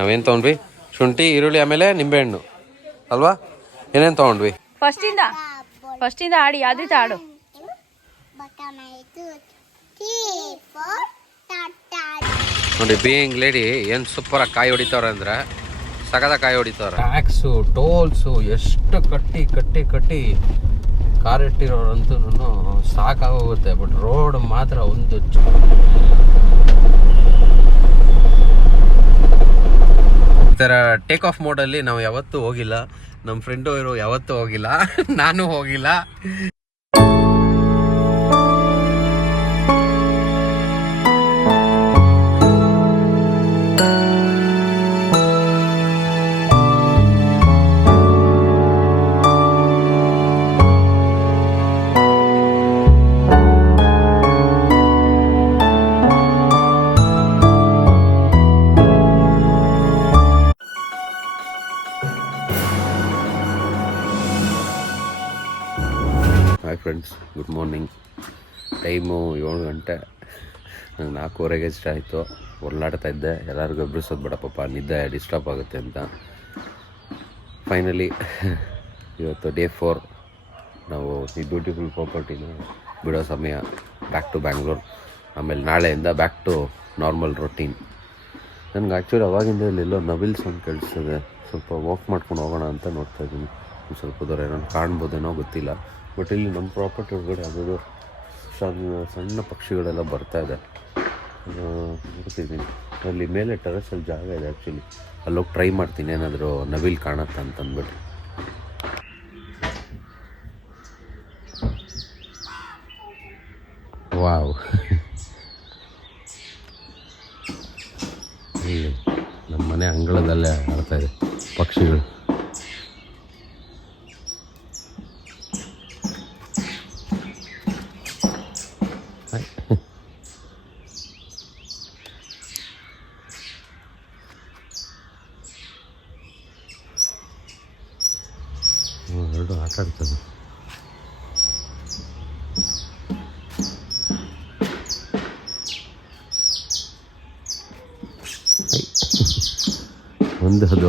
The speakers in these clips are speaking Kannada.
ನಾವೇನು ತೊಗೊಂಡ್ವಿ? ಶುಂಠಿ, ಈರುಳ್ಳಿ, ಆಮೇಲೆ ನಿಂಬೆಹಣ್ಣು ಅಲ್ವಾ? ಏನೇನು ತೊಗೊಂಡ್ವಿ? ಫಸ್ಟಿಂದ ಆಡಿ ಆದಿತ್ಯ ಆಡು. ನೋಡಿ ಬೀಯಿಂಗ್ ಲೇಡಿ ಏನು ಸೂಪರಾಗಿ ಕಾಯಿ ಹೊಡಿತಾವ್ರೆ ಅಂದ್ರೆ ಸಗದ ಕಾಯಿ ಹೊಡಿತಾವ್ರೆ. ಟ್ಯಾಕ್ಸು, ಟೋಲ್ಸು ಎಷ್ಟು ಕಟ್ಟಿ ಕಟ್ಟಿ ಕಟ್ಟಿ ಕಾರ್ ಇಟ್ಟಿರೋರಂತೂ ಸಾಕಾಗೋಗುತ್ತೆ. ಬಟ್ ರೋಡ್ ಮಾತ್ರ ಒಂದು ಈ ಥರ ಟೇಕ್ ಆಫ್ ಮೋಡಲ್ಲಿ ನಾವು ಯಾವತ್ತೂ ಹೋಗಿಲ್ಲ. ನಮ್ಮ ಫ್ರೆಂಡು ಇರೋ ಯಾವತ್ತೂ ಹೋಗಿಲ್ಲ, ನಾನು ಹೋಗಿಲ್ಲ. Hi friends, good morning. Time 7 ಗಂಟೆ. ನಂಗೆ 4:15 ಇಷ್ಟ ಆಯಿತು. ಹೊರಲಾಡ್ತಾ ಇದ್ದೆ, ಎಲ್ಲರಿಗೂ ಎಬ್ಬಿಸೋದು ಬೇಡ ಪಾಪ, ನಿದ್ದೆ ಡಿಸ್ಟರ್ಬ್ ಆಗುತ್ತೆ ಅಂತ. ಫೈನಲಿ ಇವತ್ತು ಡೇ 4. ನಾವು ಈ ಬ್ಯೂಟಿಫುಲ್ ಪ್ರಾಪರ್ಟಿನ ಬಿಡೋ ಸಮಯ. Back to Bangalore. ಆಮೇಲೆ ನಾಳೆಯಿಂದ ಬ್ಯಾಕ್ ಟು ನಾರ್ಮಲ್ ರೊಟೀನ್. ನನಗೆ ಆ್ಯಕ್ಚುಲಿ ಅವಾಗಿಂದ ಇಲ್ಲೆಲ್ಲೋ ನವಿಲ್ ಸೌಂಡ್ ಕೇಳಿಸ್ತದೆ. ಸ್ವಲ್ಪ ವಾಕ್ ಮಾಡ್ಕೊಂಡು ಹೋಗೋಣ ಅಂತ ನೋಡ್ತಾ ಇದ್ದೀನಿ. ಸ್ವಲ್ಪ ದೂರ ಏನೋ ಕಾಣ್ಬೋದೇನೋ ಗೊತ್ತಿಲ್ಲ. ಬಟ್ ಇಲ್ಲಿ ನಮ್ಮ ಪ್ರಾಪರ್ಟಿ ಒಳಗಡೆ ಯಾವುದೋ ಸಣ್ಣ ಪಕ್ಷಿಗಳೆಲ್ಲ ಬರ್ತಾಯಿದೆ, ನೋಡ್ತಿದ್ದೀನಿ. ಅಲ್ಲಿ ಮೇಲೆ ಟೆರೆಸಲ್ಲಿ ಜಾಗ ಇದೆ ಆ್ಯಕ್ಚುಲಿ. ಅಲ್ಲೋಗಿ ಟ್ರೈ ಮಾಡ್ತೀನಿ ಏನಾದರೂ ನವಿಲ್ ಕಾಣುತ್ತೆ ಅಂತಂದ್ಬಿಟ್ಟು. ವಾವ್, ಇಲ್ಲಿ ನಮ್ಮ ಮನೆ ಅಂಗಳದಲ್ಲೇ ಆಡ್ತಾಯಿದೆ ಪಕ್ಷಿಗಳು. ಎರಡು ಆಟ ಆಡ್ತದೆ.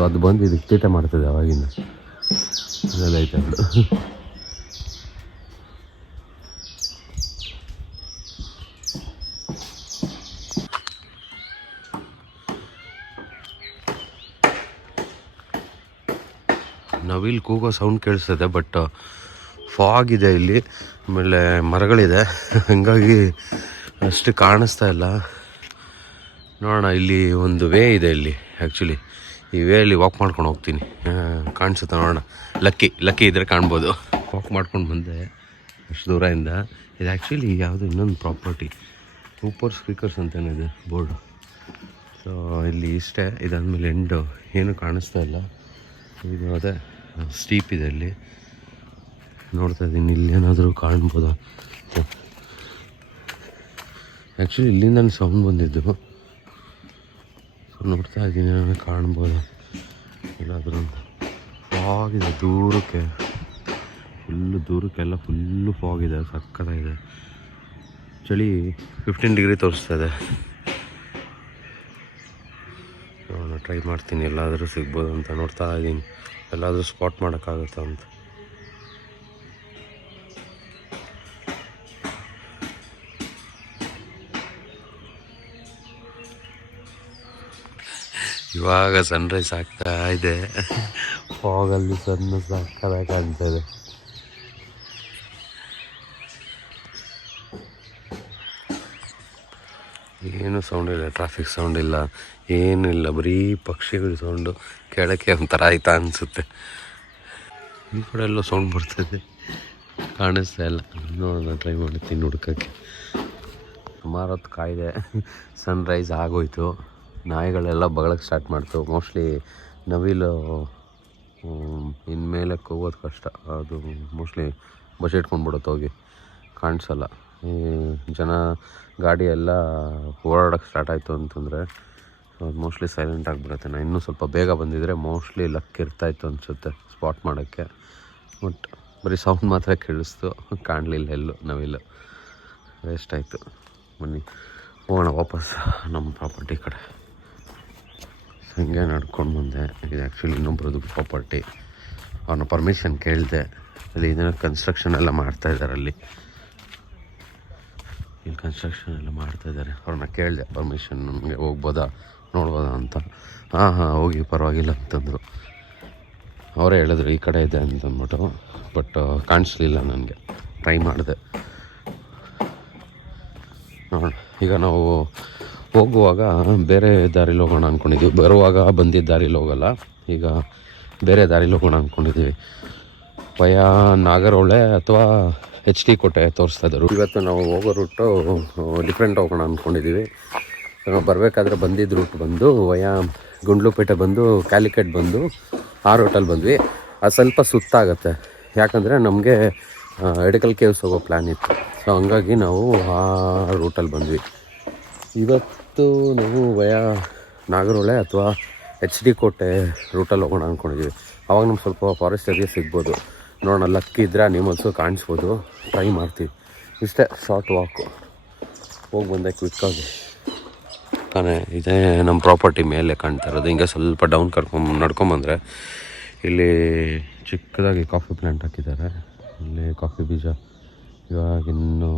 ಅದು ಬಂದು ಇದಕ್ಕೆ ತೀಟ ಮಾಡ್ತದೆ ಅವಾಗಿಂದ. ಅದೈತೆ ಅದು. ನವಿಲ್ ಕೂಗೋ ಸೌಂಡ್ ಕೇಳಿಸ್ತದೆ, ಬಟ್ ಫಾಗ್ ಇದೆ ಇಲ್ಲಿ, ಆಮೇಲೆ ಮರಗಳಿದೆ, ಹಾಗಾಗಿ ಅಷ್ಟು ಕಾಣಿಸ್ತಾ ಇಲ್ಲ. ನೋಡೋಣ, ಇಲ್ಲಿ ಒಂದು ವೇ ಇದೆ ಇಲ್ಲಿ. ಆ್ಯಕ್ಚುಲಿ ಈ ವೇಯಲ್ಲಿ ವಾಕ್ ಮಾಡ್ಕೊಂಡು ಹೋಗ್ತೀನಿ, ಕಾಣಿಸುತ್ತೆ ನೋಡೋಣ. ಲಕ್ಕಿ ಇದ್ದರೆ ಕಾಣ್ಬೋದು. ವಾಕ್ ಮಾಡ್ಕೊಂಡು ಬಂದೆ ಅಷ್ಟು ದೂರದಿಂದ. ಇದು ಆ್ಯಕ್ಚುಲಿ ಯಾವುದೋ ಇನ್ನೊಂದು ಪ್ರಾಪರ್ಟಿ, ಸೂಪರ್ ಸ್ಪೀಕರ್ಸ್ ಅಂತೇನಿದೆ ಬೋರ್ಡು. ಸೊ ಇಲ್ಲಿ ಇಷ್ಟೇ. ಇದಾದಮೇಲೆ ಎಂಡು ಏನೂ ಕಾಣಿಸ್ತಾ ಇಲ್ಲ. ಇದು ಅದೇ ಸ್ಟೀಪ್ ಇದೆ ಇಲ್ಲಿ, ನೋಡ್ತಾ ಇದ್ದೀನಿ. ಇಲ್ಲಿ ಏನಾದರೂ ಕಾಣ್ಬೋದಾ? ಆ್ಯಕ್ಚುಲಿ ಇಲ್ಲಿಂದ ಸೌಂಡ್ ಬಂದಿದ್ದು. ಸೊ ನೋಡ್ತಾ ಇದ್ದೀನಿ, ಏನಾದ್ರು ಕಾಣ್ಬೋದಾ ಎಲ್ಲಾದರೂ. ಫಾಗಿದೆ ದೂರಕ್ಕೆ, ದೂರಕ್ಕೆಲ್ಲ ಫುಲ್ಲು ಫಾಗಿದೆ, ಸಕ್ಕತ್ತಾಗಿದೆ. ಚಳಿ 15 ಡಿಗ್ರಿ ತೋರಿಸ್ತಾ ಇದೆ. ನಾನು ಟ್ರೈ ಮಾಡ್ತೀನಿ ಎಲ್ಲಾದರೂ ಸಿಗ್ಬೋದು ಅಂತ. ನೋಡ್ತಾ ಇದ್ದೀನಿ ಎಲ್ಲಾದರೂ ಸ್ಪಾಟ್ ಮಾಡೋಕ್ಕಾಗುತ್ತಾ ಅಂತ. ಇವಾಗ ಸನ್ರೈಸ್ ಆಗ್ತಾ ಇದೆ. ಫಾಗಲ್ಲಿ ಸಣ್ಣ ಸಾಕಾಗಿ ಕಾಣ್ತಾ ಇದೆ. ಏನು ಸೌಂಡ್ ಇಲ್ಲ, ಟ್ರಾಫಿಕ್ ಸೌಂಡ್ ಇಲ್ಲ, ಏನೂ ಇಲ್ಲ, ಬರೀ ಪಕ್ಷಿಗಳ ಸೌಂಡು. ಕೇಳೋಕ್ಕೆ ಒಂಥರ ಆಯ್ತಾ ಅನಿಸುತ್ತೆ. ಈ ಕಡೆ ಎಲ್ಲೋ ಸೌಂಡ್ ಬರ್ತದೆ, ಕಾಣಿಸ್ತಾ ಇಲ್ಲ. ನೋಡೋಣ, ಟ್ರೈ ಮಾಡ್ತೀನಿ ಹುಡ್ಕೋಕ್ಕೆ. ಸುಮಾರು ಹೊತ್ತು ಕಾಯ್ದೆ. ಸನ್ರೈಸ್ ಆಗೋಯ್ತು. ನಾಯಿಗಳೆಲ್ಲ ಬಗಳಕ್ಕೆ ಸ್ಟಾರ್ಟ್ ಮಾಡ್ತು. ಮೋಸ್ಟ್ಲಿ ನವಿಲು ಇನ್ಮೇಲೆ ಹೋಗೋದು ಕಷ್ಟ. ಅದು ಮೋಸ್ಟ್ಲಿ ಬಸ್ ಇಟ್ಕೊಂಡ್ಬಿಡುತ್ತೆ, ಹೋಗಿ ಕಾಣಿಸಲ್ಲ. ಈ ಜನ ಗಾಡಿ ಎಲ್ಲ ಓಡಾಡೋಕ್ಕೆ ಸ್ಟಾರ್ಟ್ ಆಯಿತು ಅಂತಂದರೆ ಅದು ಮೋಸ್ಟ್ಲಿ ಸೈಲೆಂಟ್ ಆಗಿಬಿಡುತ್ತೆ. ನಾನು ಇನ್ನೂ ಸ್ವಲ್ಪ ಬೇಗ ಬಂದಿದ್ದರೆ ಮೋಸ್ಟ್ಲಿ ಲಕ್ ಇರ್ತಾಯಿತ್ತು ಅನಿಸುತ್ತೆ ಸ್ಪಾಟ್ ಮಾಡೋಕ್ಕೆ. ಬಟ್ ಬರೀ ಸೌಂಡ್ ಮಾತ್ರ ಕೇಳಿಸ್ತು, ಕಾಣಲಿಲ್ಲ ಎಲ್ಲೂ ನವಿಲು. ವೇಸ್ಟ್ ಆಯಿತು. ಬನ್ನಿ ಹೋಗೋಣ ವಾಪಸ್ ನಮ್ಮ ಪ್ರಾಪರ್ಟಿ ಕಡೆ. ಹಂಗೆ ನಡ್ಕೊಂಡು ಬಂದೆ. ಇದು ಆ್ಯಕ್ಚುಲಿ ಇನ್ನೊಬ್ರದ್ದು ಪ್ರಾಪರ್ಟಿ. ಅವನ ಪರ್ಮಿಷನ್ ಕೇಳಿದೆ. ಅಲ್ಲಿ ಇದನ್ನು ಕನ್ಸ್ಟ್ರಕ್ಷನ್ ಎಲ್ಲ ಮಾಡ್ತಾಯಿದ್ದಾರೆ. ಇಲ್ಲಿ ಕನ್ಸ್ಟ್ರಕ್ಷನ್ ಎಲ್ಲ ಮಾಡ್ತಾಯಿದ್ದಾರೆ. ಅವ್ರನ್ನ ಕೇಳಿದೆ ಪರ್ಮಿಷನ್ ನಮಗೆ ಹೋಗ್ಬೋದಾ ನೋಡ್ಬೋದಾ ಅಂತ. ಹಾಂ ಹೋಗಿ ಪರವಾಗಿಲ್ಲ ಅಂತಂದರು. ಅವರೇ ಹೇಳಿದ್ರು ಈ ಕಡೆ ಇದೆ ಅಂತಂದ್ಬಿಟ್ಟು. ಬಟ್ ಕಾಣಿಸ್ಲಿಲ್ಲ ನನಗೆ. ಟ್ರೈ ಮಾಡಿದೆ. ನೋಡೋಣ. ಈಗ ನಾವು ಹೋಗುವಾಗ ಬೇರೆ ದಾರಿಲಿ ಹೋಗೋಣ ಅಂದ್ಕೊಂಡಿದ್ದೀವಿ. ಬರುವಾಗ ಬಂದಿದ್ದ ದಾರಿಲಿ ಹೋಗಲ್ಲ. ಈಗ ಬೇರೆ ದಾರಿಲಿ ಹೋಗೋಣ ಅಂದ್ಕೊಂಡಿದ್ದೀವಿ. ವಯಾ ನಾಗರಹೊಳೆ ಅಥವಾ HD ಕೋಟೆ ತೋರಿಸ್ತಾ ಇದ್ದರು. ಇವತ್ತು ನಾವು ಹೋಗೋ ರೂಟು ಡಿಫ್ರೆಂಟ್ ಹೋಗೋಣ ಅಂದ್ಕೊಂಡಿದ್ದೀವಿ. ಬರಬೇಕಾದ್ರೆ ಬಂದಿದ್ದ ರೂಟ್ ಬಂದು ವಯಾ ಗುಂಡ್ಲುಪೇಟೆ ಬಂದು ಕ್ಯಾಲಿಕಟ್ ಬಂದು ಆ ರೂಟಲ್ಲಿ ಬಂದ್ವಿ. ಅದು ಸ್ವಲ್ಪ ಸುತ್ತಾಗುತ್ತೆ. ಯಾಕಂದರೆ ನಮಗೆ ಎಡಕಲ್ ಕೇವ್ಸ್ ಹೋಗೋ ಪ್ಲ್ಯಾನ್ ಇತ್ತು. ಸೊ ಹಂಗಾಗಿ ನಾವು ಆ ರೂಟಲ್ಲಿ ಬಂದ್ವಿ. ಇವತ್ತು ನಾವು ವಯಾ ನಾಗರಹೊಳೆ ಅಥವಾ HD ಕೋಟೆ ರೂಟಲ್ಲಿ ಹೋಗೋಣ ಅಂದ್ಕೊಂಡಿದ್ದೀವಿ. ಆವಾಗ ನಮ್ಗೆ ಸ್ವಲ್ಪ ಫಾರೆಸ್ಟ್ ಏರಿಯಾ ಸಿಗ್ಬೋದು. ನೋಡೋಣ, ಲಕ್ಕಿ ಇದ್ದರೆ ಅನಿಮಲ್ಸು ಕಾಣಿಸ್ಬೋದು. ಟ್ರೈ ಮಾಡ್ತೀವಿ. ಇಷ್ಟೇ ಶಾರ್ಟ್ ವಾಕು. ಹೋಗಿ ಬಂದೆ ಕ್ವಿಕ್ಕಾಗಿ. ತಾನೇ ಇದೇ ನಮ್ಮ ಪ್ರಾಪರ್ಟಿ ಮೇಲೆ ಕಾಣ್ತಾ ಇರೋದು. ಹಿಂಗೆ ಸ್ವಲ್ಪ ಡೌನ್ ನಡ್ಕೊಂಬಂದರೆ ಇಲ್ಲಿ ಚಿಕ್ಕದಾಗಿ ಕಾಫಿ ಪ್ಲ್ಯಾಂಟ್ ಹಾಕಿದ್ದಾರೆ. ಇಲ್ಲಿ ಕಾಫಿ ಬೀಜ ಇವಾಗಿನ್ನೂ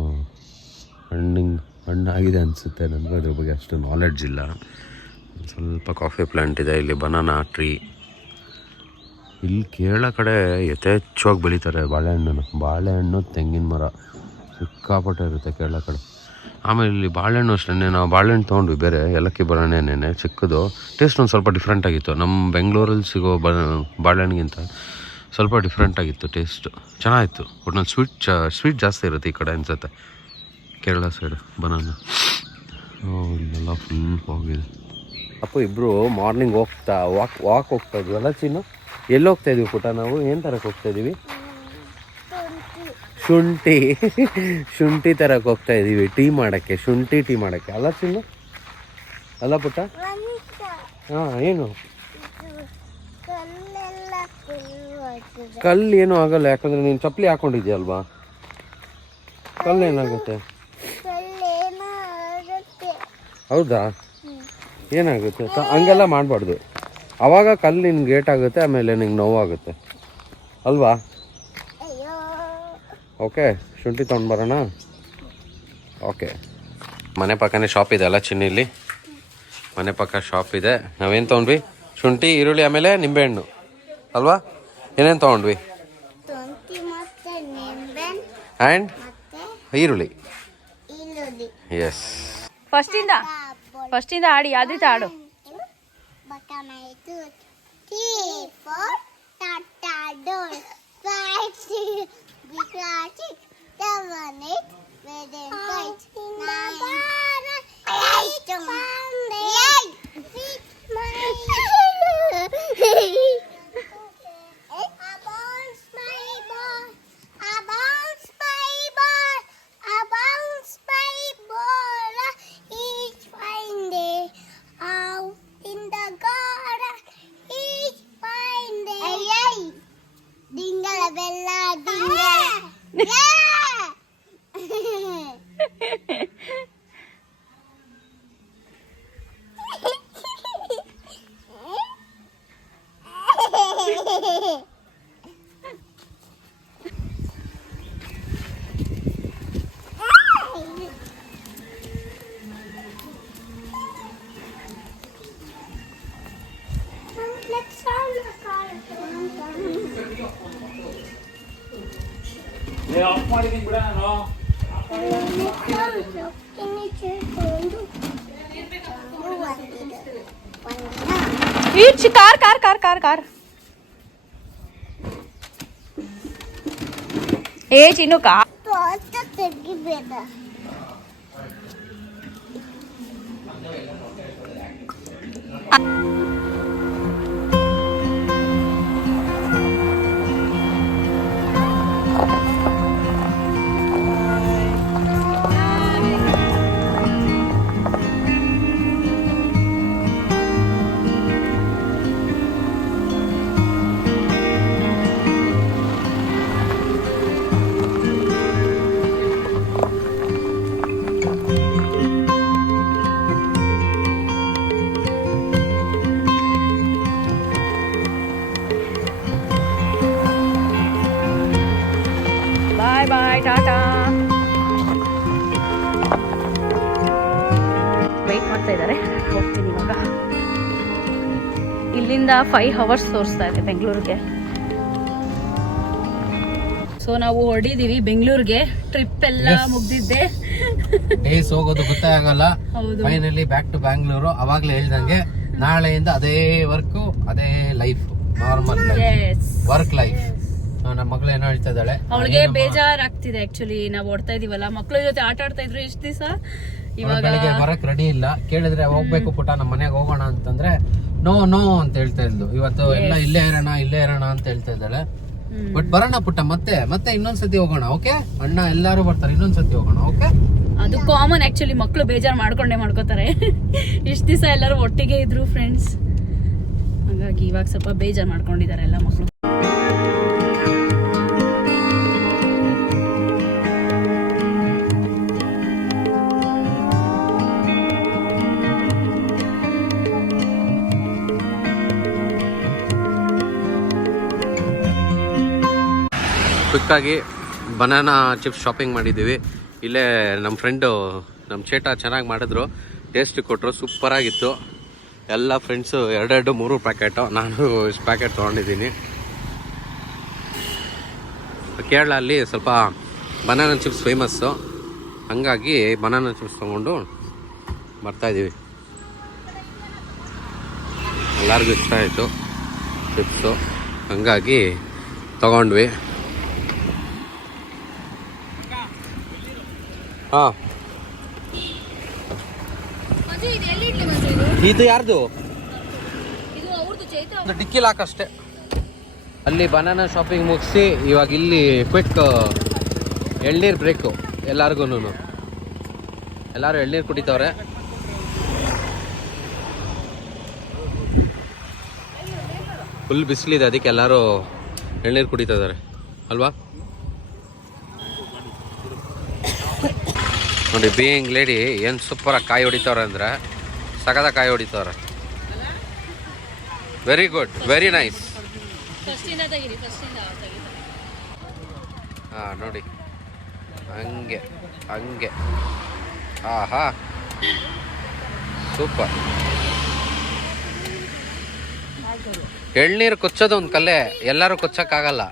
ಹಣ್ಣಾಗಿದೆ ಅನಿಸುತ್ತೆ. ನನಗೂ ಅದ್ರ ಬಗ್ಗೆ ಅಷ್ಟು ನಾಲೆಡ್ಜ್ ಇಲ್ಲ. ಸ್ವಲ್ಪ ಕಾಫಿ ಪ್ಲ್ಯಾಂಟ್ ಇದೆ. ಇಲ್ಲಿ ಬನಾನಾ ಟ್ರೀ. ಇಲ್ಲಿ ಕೇರಳ ಕಡೆ ಯಥೇಚ್ಛವಾಗಿ ಬೆಳೀತಾರೆ ಬಾಳೆಹಣ್ಣು ತೆಂಗಿನ ಮರ ಸಿಕ್ಕಾಪಟ್ಟೆ ಇರುತ್ತೆ ಕೇರಳ ಕಡೆ. ಆಮೇಲೆ ಇಲ್ಲಿ ಬಾಳೆಹಣ್ಣು ಅಷ್ಟೇ. ನಾವು ಬಾಳೆಹಣ್ಣು ತೊಗೊಂಡ್ವಿ ಬೇರೆ ಏಲಕ್ಕಿ ಬಾಳೆಹಣ್ಣೇನೆ ಚಿಕ್ಕದು. ಟೇಸ್ಟ್ ಒಂದು ಸ್ವಲ್ಪ ಡಿಫ್ರೆಂಟಾಗಿತ್ತು. ನಮ್ಮ ಬೆಂಗಳೂರಲ್ಲಿ ಸಿಗೋ ಬಾಳೆಹಣ್ಣಿಗಿಂತ ಸ್ವಲ್ಪ ಡಿಫ್ರೆಂಟಾಗಿತ್ತು ಟೇಸ್ಟು. ಚೆನ್ನಾಗಿತ್ತು. ಒಟ್ನಲ್ಲಿ ಸ್ವೀಟ್ ಜಾಸ್ತಿ ಇರುತ್ತೆ ಈ ಕಡೆ ಅನಿಸುತ್ತೆ ಕೇರಳ ಸೈಡು ಬನಾನ. ಇಲ್ಲೆಲ್ಲ ಫುಲ್ ಹೋಗಿದೆ. ಅಪ್ಪು ಇಬ್ಬರು ಮಾರ್ನಿಂಗ್ ವಾಕ್ ಹೋಗ್ತಾ ಇದ್ವಲ್ಲ ಚಿನ್ನು. ಎಲ್ಲಿ ಹೋಗ್ತಾ ಇದೀವಿ ಪುಟ? ನಾವು ಏನು ತರಕ್ಕೆ ಹೋಗ್ತಾ ಇದ್ದೀವಿ? ಶುಂಠಿ ತರಕ್ಕೆ ಹೋಗ್ತಾ ಇದ್ದೀವಿ. ಟೀ ಮಾಡೋಕ್ಕೆ, ಶುಂಠಿ ಟೀ ಮಾಡೋಕ್ಕೆ ಅಲ್ಲ ಚಿನ್ನು? ಅಲ್ಲ ಪುಟ? ಹಾಂ. ಏನು ಕಲ್ಲು ಏನೂ ಆಗಲ್ಲ. ಯಾಕಂದರೆ ನೀನು ಚಪ್ಪಲಿ ಹಾಕ್ಕೊಂಡಿದ್ಯಲ್ವಾ? ಕಲ್ಲು ಏನಾಗುತ್ತೆ? ಹೌದಾ? ಏನಾಗುತ್ತೆ? ಹಂಗೆಲ್ಲ ಮಾಡಬಾರ್ದು. ಆವಾಗ ಕಲ್ಲು ನಿನ್ಗೆ ಗೇಟ್ ಆಗುತ್ತೆ. ಆಮೇಲೆ ನಿಂಗೆ ನೋವಾಗುತ್ತೆ ಅಲ್ವಾ? ಓಕೆ, ಶುಂಠಿ ತೊಗೊಂಡು ಬರೋಣ. ಓಕೆ. ಮನೆ ಪಕ್ಕನೇ ಶಾಪ್ ಇದೆ ಅಲ್ಲ ಚಿನ್ನಿಲಿ? ಮನೆ ಪಕ್ಕ ಶಾಪ್ ಇದೆ. ನಾವೇನು ತೊಗೊಂಡ್ವಿ? ಶುಂಠಿ, ಈರುಳ್ಳಿ, ಆಮೇಲೆ ನಿಂಬೆಹಣ್ಣು ಅಲ್ವಾ? ಏನೇನು ತೊಗೊಂಡ್ವಿ? ಆ್ಯಂಡ್ ಈರುಳ್ಳಿ. ಎಸ್. ಫಸ್ಟಿಂದ ಆಡಿ. ಆದಿತ್ಯ ಆಡು. ಕಾರ್. ಏ ಚಿನ್ನು ತೆಗಿಬೇಡ. ಟಾಟಾ. ವೆಯ್ಟ್ ಮಾಡ್ತಾ ಇದ್ದಾರೆ, ಹೋಗ್ತೀನಿ ಇವಾಗ. ಇಲ್ಲಿಂದ 5 hours ತೋರಿಸ್ತಾ ಇದೆ ಬೆಂಗಳೂರಿಗೆ. ಸೊ ನಾವು ಹೊರಡಿದೀವಿ ಬೆಂಗಳೂರಿಗೆ. ಟ್ರಿಪ್ ಎಲ್ಲ ಮುಗ್ದಿದ್ದೆ. ಡೇಸ್ ಹೋಗೋದು ಗೊತ್ತೇ ಆಗಲ್ಲ. ಹೌದು. Finally back to Bangalore. ಅವಾಗ್ಲೇ ಹೇಳ್ದಂಗೆ ನಾಳೆಯಿಂದ ಅದೇ ವರ್ಕ್, ಅದೇ ಲೈಫ್, ನಾರ್ಮಲ್ ವರ್ಕ್ ಲೈಫ್. ನಮ್ಮ ಮಗಳು ಏನೋ ಹೇಳ್ತಾ ಇದ್ದಾಳೆ, ಅವಳಿಗೆ ಬೇಜಾರಾಗ್ತಿದೆ. ಆಕ್ಚುಲಿ ನಾವು ಓಡ್ತಾ ಇದೀವಲ್ಲ, ಮಕ್ಳ ಜೊತೆ ಆಟ ಆಡ್ತಾ ಇದ್ರು ಇಷ್ಟ ದಿವಸ. ಇವಾಗ ಬೆಳಿಗ್ಗೆ ಬರಕ್ ರೆಡಿ ಇಲ್ಲ. ಕೇಳಿದ್ರೆ ಹೋಗ್ಬೇಕು ಪುಟ, ನಮ್ಮ ಮನೆಗೆ ಹೋಗೋಣ ಅಂತಂದ್ರೆ ನೋ ನೋ ಅಂತ ಹೇಳ್ತಾ ಇದ್ಲು. ಇವತ್ತು ಎಲ್ಲ ಇಲ್ಲೇ ಇರೋಣ ಅಂತ ಹೇಳ್ತಾ ಇದ್ದಾಳೆ. ಬಟ್ ಬರೋಣ ಪುಟ್ಟ, ಮತ್ತೆ ಇನ್ನೊಂದ್ಸತಿ ಹೋಗೋಣ. ಓಕೆ ಅಣ್ಣ ಎಲ್ಲಾರು ಬರ್ತಾರೆ, ಇನ್ನೊಂದ್ಸತಿ ಹೋಗೋಣ. ಓಕೆ, ಅದು ಕಾಮನ್. ಆಕ್ಚುಲಿ ಮಕ್ಳು ಬೇಜಾರ್ ಮಾಡ್ಕೋತಾರೆ. ಇಷ್ಟ ದಿವಸ ಎಲ್ಲರೂ ಒಟ್ಟಿಗೆ ಇದ್ರು ಫ್ರೆಂಡ್ಸ್, ಹಾಗಾಗಿ ಇವಾಗ ಸ್ವಲ್ಪ ಬೇಜಾರ್ ಮಾಡ್ಕೊಂಡಿದ್ದಾರೆ ಎಲ್ಲ ಮಕ್ಳು. ಕ್ವಿಕ್ಕಾಗಿ ಬನಾನಾ ಚಿಪ್ಸ್ ಶಾಪಿಂಗ್ ಮಾಡಿದ್ದೀವಿ. ಇಲ್ಲೇ ನಮ್ಮ ಫ್ರೆಂಡು ನಮ್ಮ ಚೇಟ ಚೆನ್ನಾಗಿ ಮಾಡಿದ್ರು, ಟೇಸ್ಟ್ ಕೊಟ್ಟರು, ಸೂಪರಾಗಿತ್ತು. ಎಲ್ಲ ಫ್ರೆಂಡ್ಸು 2-3 ಪ್ಯಾಕೆಟು, ನಾನು ಇಷ್ಟು ಪ್ಯಾಕೆಟ್ ತೊಗೊಂಡಿದ್ದೀನಿ. ಕೇರಳ ಅಲ್ಲಿ ಸ್ವಲ್ಪ ಬನಾನಾ ಚಿಪ್ಸ್ ಫೇಮಸ್ಸು, ಹಂಗಾಗಿ ಬನಾನಾ ಚಿಪ್ಸ್ ತೊಗೊಂಡು ಬರ್ತಾಯಿದ್ದೀವಿ. ಎಲ್ಲರಿಗೂ ಇಷ್ಟ ಆಯಿತು ಚಿಪ್ಸು, ಹಂಗಾಗಿ ತಗೊಂಡ್ವಿ. ಹಾಂ, ಇದು ಯಾರ್ದು? ಡಿಕ್ಕಿಲ್ ಹಾಕಷ್ಟೆ. ಅಲ್ಲಿ ಬನಾನಾ ಶಾಪಿಂಗ್ ಮುಗಿಸಿ ಇವಾಗ ಇಲ್ಲಿ ಕ್ವಿಕ್ ಎಳ್ನೀರು ಬ್ರೇಕು. ಎಲ್ಲರಿಗೂ ಎಲ್ಲರೂ ಎಳ್ನೀರು ಕುಡಿತವ್ರೆ. ಫುಲ್ ಬಿಸಿಲಿದೆ, ಅದಕ್ಕೆ ಎಲ್ಲರೂ ಎಳ್ನೀರು ಕುಡಿತಾ ಇದ್ದಾರೆ ಅಲ್ವಾ? ನೋಡಿ, ಬೀಯಿಂಗ್ ಲೇಡಿ ಏನು ಸೂಪರಾಗಿ ಕಾಯಿ ಹೊಡಿತವ್ರೆ ಅಂದರೆ, ಸಗದ ಕಾಯಿ ಹೊಡಿತವ್ರೆ. Very good, very nice. ಹಾಂ ನೋಡಿ, ಹಂಗೆ ಆಹಾ ಸೂಪರ್. ಎಳ್ನೀರು ಕೊಚ್ಚೋದು ಒಂದು ಕಲೆ, ಎಲ್ಲರೂ ಕೊಚ್ಚಕ್ಕಾಗಲ್ಲ.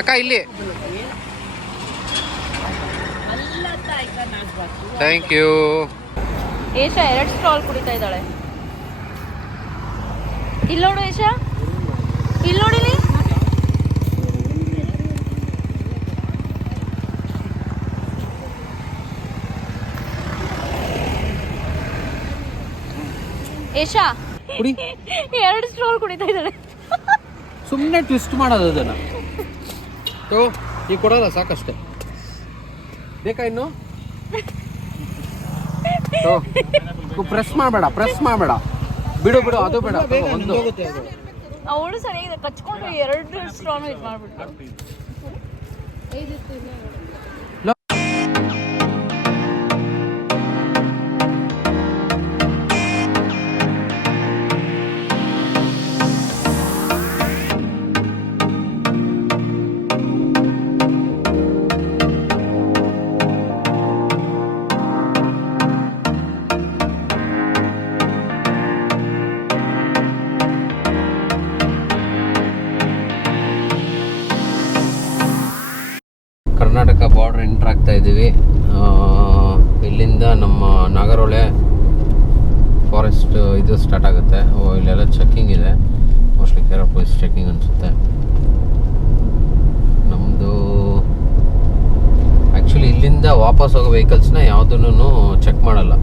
ಅಕ್ಕ ಇಲ್ಲಿ, ಥ್ಯಾಂಕ್ ಯು. ಏಷಾ 2 ಸ್ಟಾಲ್ ಕುಡಿತಾ ಇದ್ದಾಳೆ. ಇಲ್ಲಿ ನೋಡು ಏಷಾ, ಇಲ್ಲಿ ನೋಡಿಲಿ. ಏಷಾ ಕುಡಿ. 2 ಸ್ಟಾಲ್ ಕುಡಿತಾ ಇದ್ದಾಳೆ. ಸುಮ್ಮನೆ ಟ್ವಿಸ್ಟ್ ಮಾಡೋದು ಅದನ್ನು. ಈಗ ಕೊಡೋಲ್ಲ, ಸಾಕಷ್ಟೆ. ಬೇಕಾ ಇನ್ನು? ಪ್ರೆಸ್ ಮಾಡಬೇಡ, ಬಿಡು, ಅದು ಬೇಡ. ಒಂದು ಅವಳು ಸರಿಯಾಗಿದೆ, ಕಚ್ಕೊಂಡು 2 ಸ್ಟಾಲ್ ಇದು ಮಾಡ್ಬಿಟ್ಟು. ಕರ್ನಾಟಕ ಬಾರ್ಡರ್ ಎಂಟ್ರ್ ಆಗ್ತಾ ಇದ್ದೀವಿ. ಇಲ್ಲಿಂದ ನಮ್ಮ ನಾಗರಹೊಳೆ ಫಾರೆಸ್ಟ್ ಇದು ಸ್ಟಾರ್ಟ್ ಆಗುತ್ತೆ. ಇಲ್ಲೆಲ್ಲ ಚೆಕ್ಕಿಂಗ್ ಇದೆ, ಮೋಸ್ಟ್ಲಿ ಕೇರಳ ಪೊಲೀಸ್ ಚೆಕ್ಕಿಂಗ್ ಅನಿಸುತ್ತೆ. ನಮ್ಮದು ಆ್ಯಕ್ಚುಲಿ ಇಲ್ಲಿಂದ ವಾಪಸ್ ಹೋಗೋ ವೆಹಿಕಲ್ಸ್ನ ಯಾವುದನ್ನು ಚೆಕ್ ಮಾಡಲ್ಲ.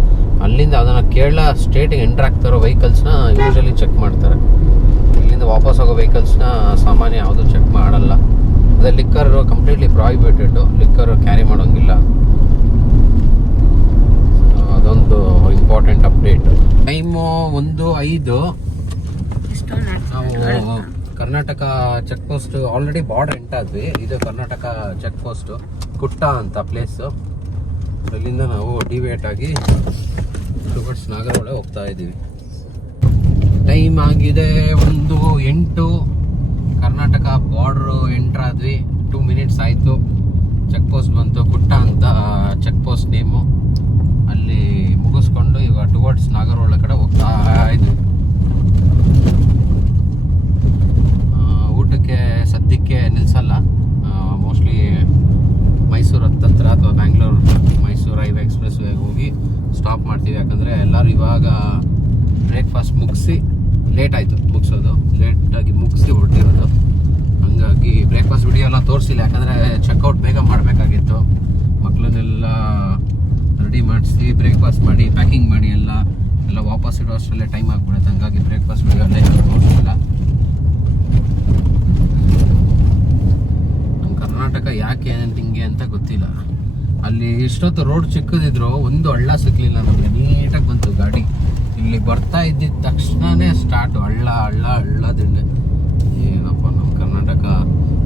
ಅಲ್ಲಿಂದ ಅದನ್ನು ಕೇರಳ ಸ್ಟೇಟಿಗೆ ಎಂಟ್ರ್ ಆಗ್ತಾರೋ ವೆಹಿಕಲ್ಸ್ನ ಯೂಶಲಿ ಚೆಕ್ ಮಾಡ್ತಾರೆ. ಇಲ್ಲಿಂದ ವಾಪಸ್ ಹೋಗೋ ವೆಹಿಕಲ್ಸ್ನ ಸಾಮಾನ್ಯ ಯಾವುದೂ ಚೆಕ್ ಮಾಡಲ್ಲ. ಅದೇ liquor completely prohibited, liquor carry ಮಾಡೋಂಗಿಲ್ಲ. ಅದೊಂದು ಇಂಪಾರ್ಟೆಂಟ್ ಅಪ್ಡೇಟ್. ಟೈಮು 1:05. ನಾವು Karnataka check post already border ಎಂಟಾದ್ವಿ. ಇದು ಕರ್ನಾಟಕ ಚೆಕ್ ಪೋಸ್ಟು ಕುಟ್ಟ ಅಂತ ಪ್ಲೇಸು. ಇಲ್ಲಿಂದ ನಾವು ಡಿವೇಟ್ ಆಗಿ ನಾಗರಹೊಳೆ ಹೋಗ್ತಾ ಇದ್ದೀವಿ. ಟೈಮ್ ಆಗಿದೆ 1:08. ಕರ್ನಾಟಕ ಬಾರ್ಡ್ರು ಎಂಟ್ರ್ ಆದ್ವಿ. 2 minutes ಆಯಿತು. ಚೆಕ್ ಪೋಸ್ಟ್ ಬಂತು, ಕುಟ್ಟ ಅಂತ ಚೆಕ್ ಪೋಸ್ಟ್ ನೇಮು. ಅಲ್ಲಿ ಮುಗಿಸ್ಕೊಂಡು ಇವಾಗ ಟುವರ್ಡ್ಸ್ ನಾಗರಹೊಳೆ ಕಡೆ ಹೋಗ್ತಾ ಇದ್ವಿ. ಊಟಕ್ಕೆ ಸದ್ಯಕ್ಕೆ ನಿಲ್ಲಿಸಲ್ಲ. ಮೋಸ್ಟ್ಲಿ ಮೈಸೂರು ಹತ್ತತ್ರ ಅಥವಾ ಬ್ಯಾಂಗ್ಳೂರು ಮೈಸೂರು ಹೈವೇ ಎಕ್ಸ್ಪ್ರೆಸ್ ವೇಗೆ ಹೋಗಿ ಸ್ಟಾಪ್ ಮಾಡ್ತೀವಿ. ಯಾಕಂದರೆ ಎಲ್ಲರೂ ಇವಾಗ ಬ್ರೇಕ್ಫಾಸ್ಟ್ ಮುಗಿಸಿ, ಲೇಟ್ ಆಯಿತು ಮುಗಿಸೋದು, ಲೇಟಾಗಿ ಮುಗಿಸಿ ಹೊರಟಿರೋದು. ಹಂಗಾಗಿ ಬ್ರೇಕ್ಫಾಸ್ಟ್ ವಿಡಿಯೋ ಎಲ್ಲ ತೋರಿಸಿಲ್ಲ, ಯಾಕಂದರೆ ಚೆಕ್ಔಟ್ ಬೇಗ ಮಾಡಬೇಕಾಗಿತ್ತು. ಮಕ್ಕಳನ್ನೆಲ್ಲ ರೆಡಿ ಮಾಡಿಸಿ ಬ್ರೇಕ್ಫಾಸ್ಟ್ ಮಾಡಿ ಪ್ಯಾಕಿಂಗ್ ಮಾಡಿ ಎಲ್ಲ ವಾಪಸ್ ಇಡೋ ಅಷ್ಟರಲ್ಲೇ ಟೈಮ್ ಆಗಿಬಿಡುತ್ತೆ. ಹಂಗಾಗಿ ಬ್ರೇಕ್ಫಾಸ್ಟ್ ವಿಡಿಯೋ ಎಲ್ಲ ತೋರಿಸಿಲ್ಲ. ನಮ್ಮ ಕರ್ನಾಟಕ ಯಾಕೆ ಹಿಂಗೆ ಅಂತ ಗೊತ್ತಿಲ್ಲ. ಅಲ್ಲಿ ಇಷ್ಟೊತ್ತು ರೋಡ್ ಚಿಕ್ಕದಿದ್ರು ಒಂದು ಹಳ್ಳ ಸಿಕ್ಕಲಿಲ್ಲ ನಮಗೆ. ನೀಟಾಗಿ ಬಂತು ಗಾಡಿ. ಇಲ್ಲಿ ಬರ್ತಾ ಇದ್ದಿದ್ದ ತಕ್ಷಣನೇ ಸ್ಟಾರ್ಟ್ ಹಳ್ಳ ದಿಂಡೆ. ಏನಪ್ಪ ನಮ್ಮ ಕರ್ನಾಟಕ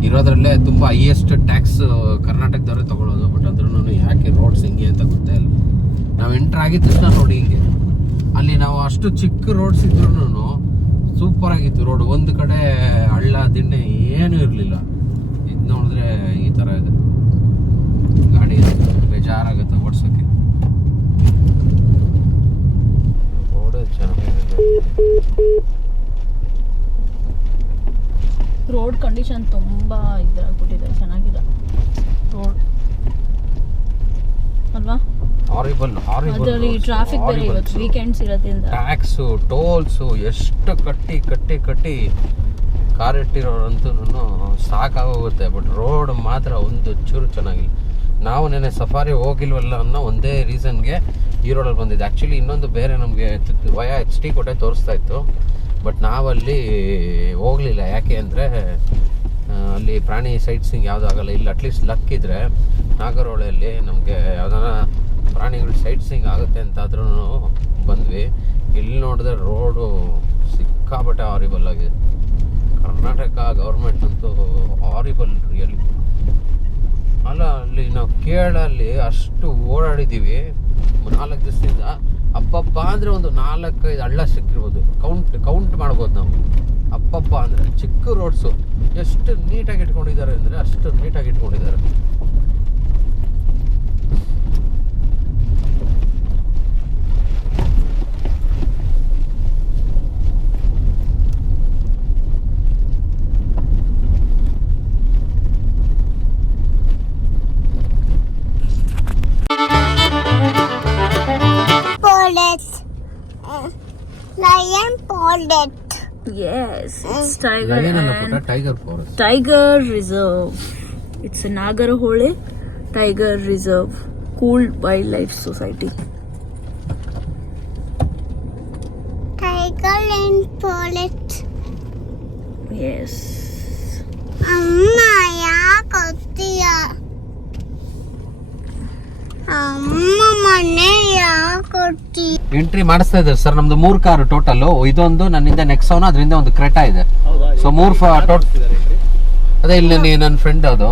ಇರೋದ್ರಲ್ಲೇ ತುಂಬ ಹೈಯೆಸ್ಟ್ ಟ್ಯಾಕ್ಸ್ ಕರ್ನಾಟಕದವ್ರೆ ತಗೊಳ್ಳೋದು. ಬಟ್ ಅದ್ರೂ ಯಾಕೆ ರೋಡ್ಸ್ ಹಿಂಗೆ ಅಂತ ಗೊತ್ತೇ ಇಲ್ಲ. ನಾವು ಎಂಟ್ರ್ ಆಗಿದ ತಕ್ಷಣ ನೋಡಿ ಹಿಂಗೆ. ಅಲ್ಲಿ ನಾವು ಅಷ್ಟು ಚಿಕ್ಕ ರೋಡ್ಸ್ ಇದ್ರೂ ಸೂಪರ್ ಆಗಿತ್ತು ರೋಡ್. ಒಂದು ಕಡೆ ಹಳ್ಳ ದಿಣ್ಣೆ ಏನೂ ಇರಲಿಲ್ಲ. ಇದು ನೋಡಿದ್ರೆ ಈ ಥರ ಇದೆ. ಗಾಡಿ ಬೇಜಾರಾಗುತ್ತೆ ಓಡಿಸೋಕ್ಕೆ. ರೋಡ್ ಚೆನ್ನಾಗಿದೆ. ರೋಡ್ ಕಂಡೀಷನ್ ತುಂಬಾ ಇದಾಗ್ಬಿಟ್ಟಿದೆ, ಚೆನ್ನಾಗಿಲ್ಲ ರೋಡ್ ಅಲ್ವಾ? ಹಾರಿಬಲ್ ಅದರಲ್ಲಿ ಟ್ರಾಫಿಕ್ ಬೇರೆ ಇವತ್ತು ವೀಕೆಂಡ್ಸ್ ಇರೋದ್ರಿಂದ ಟ್ಯಾಕ್ಸು ಟೋಲ್ಸು ಎಷ್ಟು ಕಟ್ಟಿ ಕಾರ್ ಇಟ್ಟಿರೋರಂತೂ ಸಾಕಾಗೋಗುತ್ತೆ. ಬಟ್ ರೋಡ್ ಮಾತ್ರ ಒಂದು ಚೂರು ಚೆನ್ನಾಗಿಲ್ಲ. ನಾವು ನೆನೆ ಸಫಾರಿ ಹೋಗಿಲ್ವಲ್ಲ ಅನ್ನೋ ಒಂದೇ ರೀಸನ್ಗೆ ಈ ರೋಡಲ್ಲಿ ಬಂದಿದ್ದು. ಆ್ಯಕ್ಚುಲಿ ಇನ್ನೊಂದು ಬೇರೆ ನಮಗೆ ವಯಾ HD ಕೋಟೆ ತೋರಿಸ್ತಾ ಇತ್ತು. ಬಟ್ ನಾವಲ್ಲಿ ಹೋಗಲಿಲ್ಲ. ಯಾಕೆ ಅಂದರೆ ಅಲ್ಲಿ ಪ್ರಾಣಿ ಸೈಟ್ಸಿಂಗ್ ಯಾವುದೂ ಆಗಲ್ಲ. ಇಲ್ಲಿ ಅಟ್ಲೀಸ್ಟ್ ಲಕ್ ಇದ್ದರೆ ನಾಗರಹೊಳೆಯಲ್ಲಿ ನಮಗೆ ಯಾವ್ದಾನ ಪ್ರಾಣಿಗಳು ಸೈಟ್ಸಿಂಗ್ ಆಗುತ್ತೆ ಅಂತಾದ್ರೂ ಬಂದ್ವಿ. ಇಲ್ಲಿ ನೋಡಿದ್ರೆ ರೋಡು ಸಿಕ್ಕಾಪಟ್ಟೆ ಹಾರಿಬಲ್ ಆಗಿದೆ. ಕರ್ನಾಟಕ ಗೌರ್ಮೆಂಟ್ ಅಂತೂ ಹಾರಿಬಲ್ ರಿಯಲಿ. ಅಲ್ಲ, ಅಲ್ಲಿ ನಾವು ಕೇರಳಲ್ಲಿ ಅಷ್ಟು ಓಡಾಡಿದ್ದೀವಿ 4 ದಿವಸದಿಂದ. ಅಪ್ಪಪ್ಪ ಅಂದರೆ ಒಂದು 4-5 ಹಳ್ಳ ಸಿಕ್ಕಿರ್ಬೋದು. ಕೌಂಟ್ ಮಾಡ್ಬೋದು ನಾವು. ಅಪ್ಪಪ್ಪ ಅಂದರೆ ಚಿಕ್ಕ ರೋಡ್ಸು ಎಷ್ಟು ನೀಟಾಗಿ ಇಟ್ಕೊಂಡಿದ್ದಾರೆ ಅಂದರೆ ಅಷ್ಟು ನೀಟಾಗಿ ಇಟ್ಕೊಂಡಿದ್ದಾರೆ. Lion Pollet. Yes, it's tiger and tiger reserve. It's a Nagarhole Tiger Reserve, Cool Wildlife Society. Tiger and Pollet. Yes. Amma yakotiya. Amma mane yakotti. Entry ಮಾಡಿಸ್ತಾ ಇದ್ದಾರೆ ಸರ್. ನಮ್ದು 3 ಕಾರು ಟೋಟಲ್. ಇದೊಂದು ನನ್ನಿಂದ ನೆಕ್ಸಾನ್, ಅದರಿಂದ ಒಂದು ಕ್ರೆಟಾ ಇದೆ. So 3 total. ಅದೇ ಇಲ್ಲಿ ನನ್ನ ಫ್ರೆಂಡ್ ಅದು.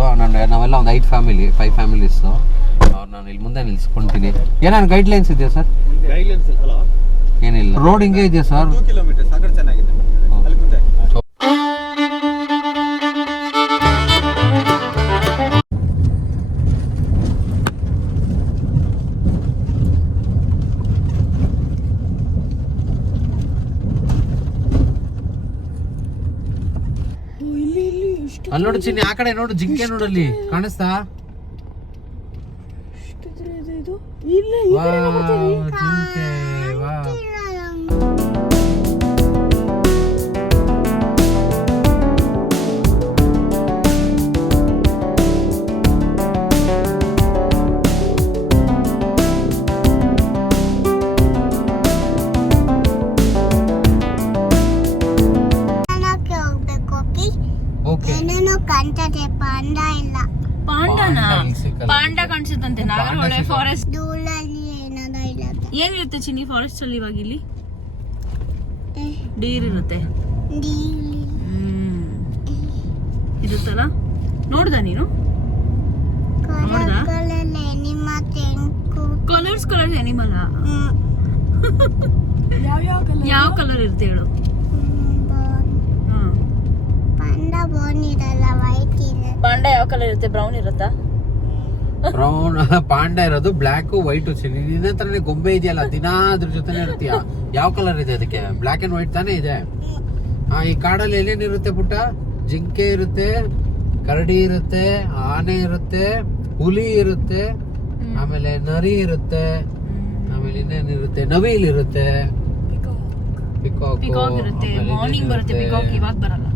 ನಾವೆಲ್ಲ ಒಂದು 5 ಫ್ಯಾಮಿಲೀಸ್. ನಾನು ಇಲ್ಲಿ ಮುಂದೆ ನಿಲ್ಸ್ಕೊಂತೀನಿ. ಏನಾದ್ರು ಗೈಡ್ಲೈನ್ಸ್ ಇದೆಯಾ ಸರ್? ಏನಿಲ್ಲ, ರೋಡ್ ಹಿಂಗೆ ಇದೆಯಾ ಸರ್? 2 ಕಿಲೋಮೀಟರ್ ಸಾಗರ ಚೆನ್ನಾಗಿದೆ. ಅಲ್ಲಿ ಮುಂದೆ ಅಲ್ಲಿ ನೋಡು ಚಿನ್ನಿ, ಆ ಕಡೆ ನೋಡು, ಜಿಂಕೆ ನೋಡಲ್ಲಿ ಕಾಣಿಸ್ತಾ? ಜಿಂಕೆ ವಾ. ಕಾಣ್ತದೆ ಪಾಂಡ ಇಲ್ಲ. ಪಾಂಡನಾ? ಪಾಂಡ ಕಾಣಿಸುತ್ತಂತೆ ನಾಗರಹೊಳೆ ಫಾರೆಸ್ಟ್. ಧೂಳಲ್ಲಿ ಏನದ ಇಲ್ಲ. ಏನಿರುತ್ತೆ ಚಿನ್ನಿ ಫಾರೆಸ್ಟ್ ಅಲ್ಲಿ ಇವಾಗ? ಇಲ್ಲಿ ಡೀರ್ ಇರುತ್ತೆ. ಇರುತ್ತಲ್ಲ, ನೋಡ್ದ ನೀನು? Colours colours animal. ಯಾವ ಕಲರ್ ಇರುತ್ತೆ ಹೇಳು? ಪಾಂಡ ಬೋನ್ ಇರಲ್ಲ, ವೈಟ್ ಇದೆ. ಪಾಂಡ ಯಾವ ಕಲರ್ ಇರುತ್ತೆ? ಬ್ರೌನ್ ಇರುತ್ತಾ? ಬ್ರೌನ್ ಪಾಂಡ ಇರೋದು ಬ್ಲಾಕ್ ವೈಟ್. ನಿನ್ನ ಹತ್ರನೇ ಗೊಂಬೆ ಇದೆಯಲ್ಲ, ದಿನಾ ಅದ್ರ ಜೊತೆನೆ ಇರ್ತೀಯ. ಯಾವ ಕಲರ್ ಇದೆ ಅದಕ್ಕೆ? ಬ್ಲಾಕ್ ಅಂಡ್ ವೈಟ್ ತಾನೇ ಇದೆ. ಈ ಕಾಡಲ್ಲಿ ಏನೇನಿರುತ್ತೆ ಪುಟ್ಟ? ಜಿಂಕೆ ಇರುತ್ತೆ, ಕರಡಿ ಇರುತ್ತೆ, ಆನೆ ಇರುತ್ತೆ, ಹುಲಿ ಇರುತ್ತೆ, ಆಮೇಲೆ ನರಿ ಇರುತ್ತೆ, ಆಮೇಲೆ ಇನ್ನೇನಿರುತ್ತೆ, ನವಿಲ್ ಇರುತ್ತೆ, ಪಿಕಾಕ್ ಇರುತ್ತೆ. ಮಾರ್ನಿಂಗ್ ಬರುತ್ತೆ ಪಿಕಾಕ್, ಇವಾಗ ಬರಲ್ಲ.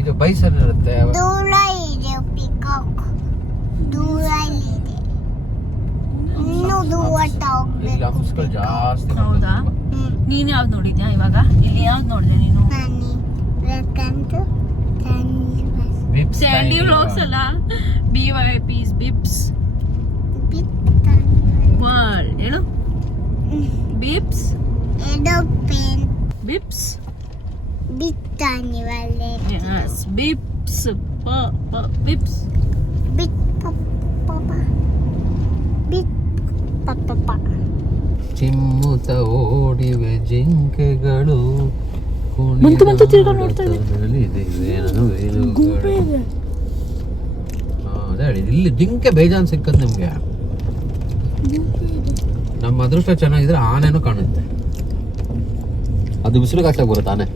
ಇದು ಬೈಸನ್ ಇರುತ್ತೆ. ದೂರ ಇದೆ ಪಿಕಾಕ್, ದೂರ ಇದೆ. ಇನ್ನು ದೂರ ಇಲ್ಲಿ ಹಂಸಗಳು ಜಾಸ್ತಿ. ಹೌದಾ? ನೀನ್ ಯಾವ್ದು ನೋಡಿದ್ಯಾ ಇವಾಗ? ಇಲ್ಲಿ ಯಾವ್ದು ನೋಡಿದೆ ನೀನು? ನಾನು ಬೇಕಂತ ಸ್ಯಾಂಡಿ ವ್ಲಾಗ್ಸ್ ಅಲ್ಲ, BYPs, ಬಿಪ್ಸ್ ವರ್ಲ್ಡ್ ಹೇಳು. ಬಿಪ್ಸ್ ಏರೋಪ್ಲೇನ್ ಬಿಪ್ಸ್ ಬಿತ್ತಾನಿವಲ್ಲೇ ಬಿಪ್ಸ್ ಬಿಪ್ಸ್ ಬಿಟ್ ಪಪ್ಪ ಬಿಟ್ ಪಪ್ಪ. ಚಿಮ್ಮುತ್ತ ಓಡಿವೆ ಜಿಂಕೆಗಳು, ಬಂತು ತಿರ್ಗಾ ನೋಡ್ತಾ ಇದೆ. ಅದೇ ಹೇಳಿ, ಇಲ್ಲಿ ಜಿಂಕೆ ಬೇಜಾನ್ ಸಿಕ್ಕದ್ ನಿಮ್ಗೆ. ನಮ್ಮ ಅದೃಷ್ಟ ಚೆನ್ನಾಗಿದ್ರೆ ಆನೆನೂ ಕಾಣುತ್ತೆ. ಅದು ಬಿಸಿಲು ಕಾಚಾಗ ಬರುತ್ತೆ ಆನೆ.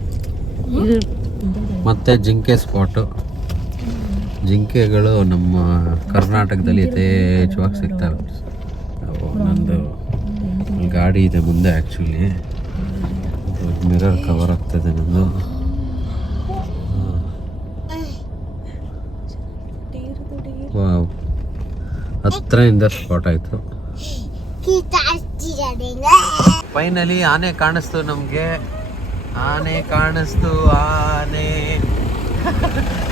ಮತ್ತೆ ಜಿಂಕೆ ಸ್ಪಾಟು. ಜಿಂಕೆಗಳು ನಮ್ಮ ಕರ್ನಾಟಕದಲ್ಲಿ ಯಥೇಚ್ಛವಾಗಿ ಸಿಗ್ತವೆ. ನಂದು ಗಾಡಿ ಇದೆ ಮುಂದೆ, ಆ್ಯಕ್ಚುಲಿ ಮಿರರ್ ಕವರ್ ಆಗ್ತದೆ ನಂದು. ವಾವ್, ಹತ್ರದಿಂದ ಸ್ಪಾಟ್ ಆಯಿತು. ಫೈನಲಿ ಆನೆ ಕಾಣಿಸ್ತು ನಮಗೆ. ಆನೆ ಕಾಣಿಸ್ತು. ಆನೆ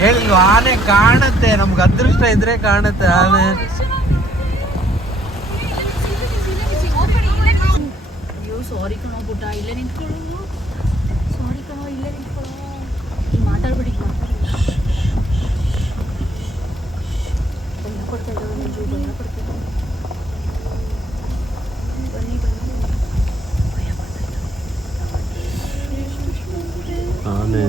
ಹೇಳಿಲ್ವ, ಆನೆ ಕಾಣುತ್ತೆ. ನಮ್ಗೆ ಅದೃಷ್ಟ ಇದ್ರೆ ಕಾಣುತ್ತೆ ಆನೆ. ಅಯ್ಯೋ ಸಾರಿ ಕಣೋ ಪುಟ್ಟ, ಇಲ್ಲೇ ನಿಂತ್ಕೊಳ್ಳು. ಸಾರಿ ಕಣೋ, ಇಲ್ಲೇ ನಿಂತ್ಕೊಳ್ಳೋ. ಮಾತಾಡ್ಬಿಡಿ. ಕೊಡ್ತಾ ಇದ್ದಾರೆ ಮಂಜು, ಭಯ ಪಡ್ತಾ ಇದ್ದಾರೆ. ಬನ್ನಿ ಬನ್ನಿ, ಭಯ ಪಡ್ತಾ ಇದ್ದಾರೆ. ಆನೆ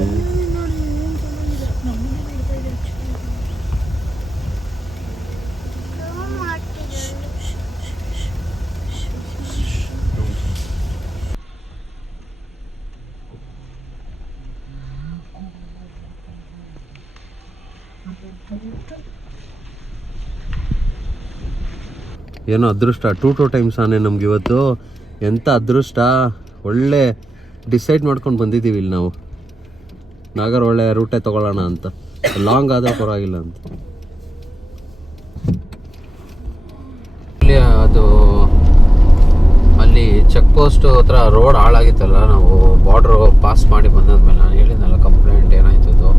ಏನೋ ಅದೃಷ್ಟ. 2 ಟೈಮ್ಸ್ ಆನೆ ನಮ್ಗೆ ಇವತ್ತು. ಎಂಥ ಅದೃಷ್ಟ. ಒಳ್ಳೆ ಡಿಸೈಡ್ ಮಾಡ್ಕೊಂಡು ಬಂದಿದ್ದೀವಿ ಇಲ್ಲಿ ನಾವು. ನಾಗರ್ ಒಳ್ಳೆ ರೂಟೇ ತೊಗೊಳ್ಳೋಣ ಅಂತ. ಲಾಂಗ್ ಆದರೆ ಪರವಾಗಿಲ್ಲ ಅಂತ. ಅದು ಅಲ್ಲಿ ಚೆಕ್ ಪೋಸ್ಟ್ ಹತ್ರ ರೋಡ್ ಹಾಳಾಗಿತ್ತಲ್ಲ, ನಾವು ಬಾರ್ಡ್ರ್ ಪಾಸ್ ಮಾಡಿ ಬಂದಾದ್ಮೇಲೆ ನಾನು ಹೇಳಿದ್ನಲ್ಲ ಕಂಪ್ಲೇಂಟ್ ಏನಾಯ್ತದು,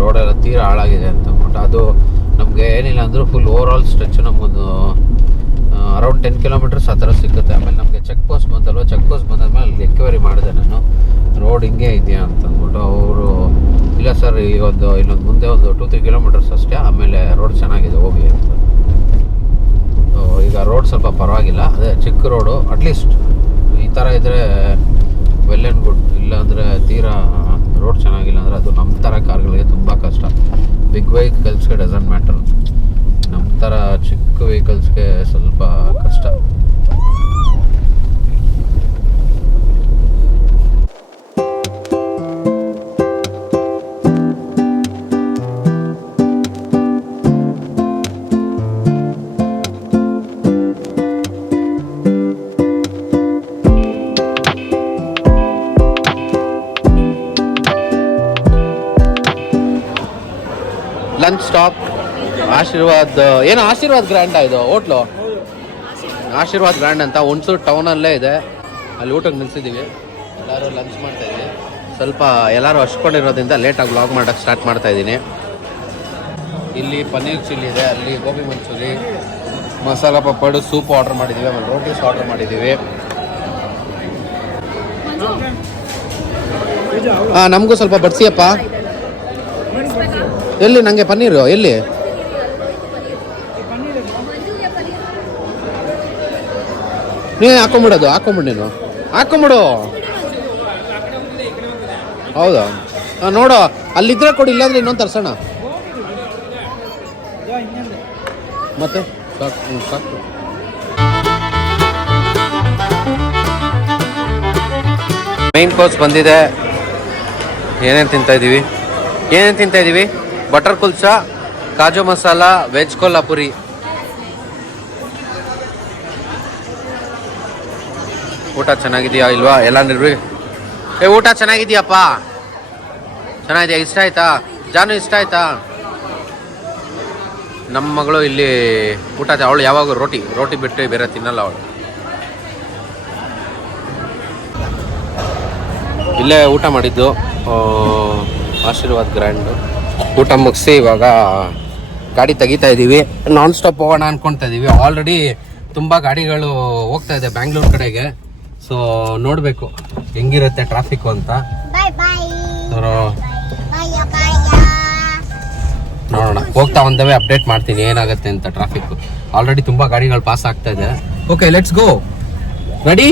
ರೋಡೆಲ್ಲ ತೀರಾ ಹಾಳಾಗಿದೆ ಅಂತ ಅಂದ್ಬಿಟ್ಟು. ಅದು ನಮಗೆ ಏನಿಲ್ಲ ಅಂದರೂ ಫುಲ್ ಓವರ್ ಆಲ್ ಸ್ಟ್ರೆಚ್ ನಮಗೊಂದು ಅರೌಂಡ್ 10 ಕಿಲೋಮೀಟರ್ಸ್ ಆ ಥರ ಸಿಗುತ್ತೆ. ಆಮೇಲೆ ನಮಗೆ ಚೆಕ್ ಪೋಸ್ಟ್ ಬಂದಲ್ವ, ಚೆಕ್ ಪೋಸ್ಟ್ ಬಂದಾದ್ಮೇಲೆ ಅಲ್ಲಿ ಎಕ್ವೈರಿ ಮಾಡಿದೆ ನಾನು, ರೋಡ್ ಹಿಂಗೆ ಇದೆಯಾ ಅಂತ ಅಂದ್ಬಿಟ್ಟು. ಅವರು ಇಲ್ಲ ಸರ್, ಈಗ ಇಲ್ಲೊಂದು ಮುಂದೆ ಒಂದು 2-3 ಕಿಲೋಮೀಟರ್ಸ್ ಅಷ್ಟೇ, ಆಮೇಲೆ ರೋಡ್ ಚೆನ್ನಾಗಿದೆ ಹೋಗಿ ಅಂತ. ಈಗ ರೋಡ್ ಸ್ವಲ್ಪ ಪರವಾಗಿಲ್ಲ, ಅದೇ ಚಿಕ್ಕ ರೋಡು. ಅಟ್ಲೀಸ್ಟ್ ಈ ಥರ ಇದ್ದರೆ ವೆಲ್ ಆ್ಯಂಡ್ ಗುಡ್. ಇಲ್ಲಾಂದರೆ ತೀರಾ ರೋಡ್ ಚೆನ್ನಾಗಿಲ್ಲ ಅಂದರೆ ಅದು ನಮ್ಮ ಥರ ಕಾರ್ಗಳಿಗೆ ತುಂಬ ಕಷ್ಟ. ಬಿಗ್ ವೆಹಿಕಲ್ಸ್ಗೆ ಡಸಂಟ್ ಮ್ಯಾಟರ್, ನಮ್ಮ ಥರ ಚಿಕ್ಕ ವೆಹಿಕಲ್ಸ್ಗೆ ಸ್ವಲ್ಪ ಕಷ್ಟ. Lunch stop Aashirvaad. ಏನು ಆಶೀರ್ವಾದ್ ಗ್ರ್ಯಾಂಡ್ ಇದು ಹೋಟ್ಲು? ಆಶೀರ್ವಾದ್ ಗ್ರ್ಯಾಂಡ್ ಅಂತ ಹುಣಸೂರು ಟೌನಲ್ಲೇ ಇದೆ. ಅಲ್ಲಿ ಊಟಕ್ಕೆ ನಿಲ್ಸಿದ್ದೀವಿ. ಎಲ್ಲರೂ ಲಂಚ್ ಮಾಡ್ತಾಯಿದ್ದೀವಿ. ಸ್ವಲ್ಪ ಎಲ್ಲರೂ ಹಚ್ಕೊಂಡಿರೋದ್ರಿಂದ ಲೇಟಾಗಿ ವ್ಲಾಗ್ ಮಾಡೋಕ್ಕೆ ಸ್ಟಾರ್ಟ್ ಮಾಡ್ತಾಯಿದ್ದೀನಿ. ಇಲ್ಲಿ ಪನ್ನೀರ್ ಚಿಲ್ಲಿ ಇದೆ, ಅಲ್ಲಿ ಗೋಬಿ ಮಂಚೂರಿ, ಮಸಾಲ ಪಪ್ಪಡು, ಸೂಪ್ ಆರ್ಡ್ರ್ ಮಾಡಿದ್ದೀವಿ, ಆಮೇಲೆ ರೋಟೀಸ್ ಆರ್ಡ್ರ್ ಮಾಡಿದ್ದೀವಿ. ಹಾಂ, ನಮಗೂ ಸ್ವಲ್ಪ ಬಡಿಸಿಯಪ್ಪ. ಎಲ್ಲಿ ನನಗೆ ಪನ್ನೀರು ಎಲ್ಲಿ? ನೀನು ಹಾಕೊಂಬಿಡು ನೀನು. ಹಾಕೊಂಬಿಡು. ಹೌದಾ? ನೋಡು ಅಲ್ಲಿದ್ರೆ ಕೊಡಿ, ಇಲ್ಲಾಂದ್ರೆ ಇನ್ನೊಂದು ತರ್ಸೋಣ. ಮತ್ತೆ ಸಾಕು ಸಾಕು. ಮೈನ್ ಕೋರ್ಸ್ ಬಂದಿದೆ. ಏನೇನು ತಿಂತಾ ಇದ್ದೀವಿ? ಬಟರ್ ಕುಲ್ಚಾ, ಕಾಜು ಮಸಾಲ, ವೆಜ್ ಕೊಲ್ಹಾಪುರಿ. ಊಟ ಚೆನ್ನಾಗಿದೆಯಾ ಇಲ್ವಾ ಎಲ್ಲ ನಿರ್ವಿ? ಊಟ ಚೆನ್ನಾಗಿದೆಯಪ್ಪ? ಚೆನ್ನಾಗಿದೆಯಾ? ಇಷ್ಟ ಆಯ್ತಾ ಜಾನು? ಇಷ್ಟ ಆಯ್ತಾ? ನಮ್ಮ ಮಗಳು ಇಲ್ಲಿ ಊಟ ಅವಳು ಯಾವಾಗ ರೋಟಿ ಬಿಟ್ಟು ಬೇರೆ ತಿನ್ನಲ್ಲ ಅವಳು. ಇಲ್ಲೇ ಊಟ ಮಾಡಿದ್ದು ಆಶೀರ್ವಾದ್ ಗ್ರ್ಯಾಂಡು. ಊಟ ಮುಗಿಸಿ ಇವಾಗ ಗಾಡಿ ತೆಗಿತಾ ಇದ್ದೀವಿ. ನಾನ್ ಸ್ಟಾಪ್ ಹೋಗೋಣ ಅನ್ಕೊಳ್ತಾ ಇದ್ದೀವಿ. ಆಲ್ರೆಡಿ ತುಂಬ ಗಾಡಿಗಳು ಹೋಗ್ತಾ ಇದೆ ಬ್ಯಾಂಗ್ಳೂರ್ ಕಡೆಗೆ. ಸೊ ನೋಡಬೇಕು ಹೆಂಗಿರುತ್ತೆ ಟ್ರಾಫಿಕ್ ಅಂತ. ನೋಡೋಣ, ಹೋಗ್ತಾ ಒಂದವೇ ಅಪ್ಡೇಟ್ ಮಾಡ್ತೀನಿ ಏನಾಗುತ್ತೆ ಅಂತ. ಟ್ರಾಫಿಕ್ ಆಲ್ರೆಡಿ ತುಂಬ ಗಾಡಿಗಳು ಪಾಸ್ ಆಗ್ತಾ ಇದೆ. Okay, let's go. ರೆಡಿ?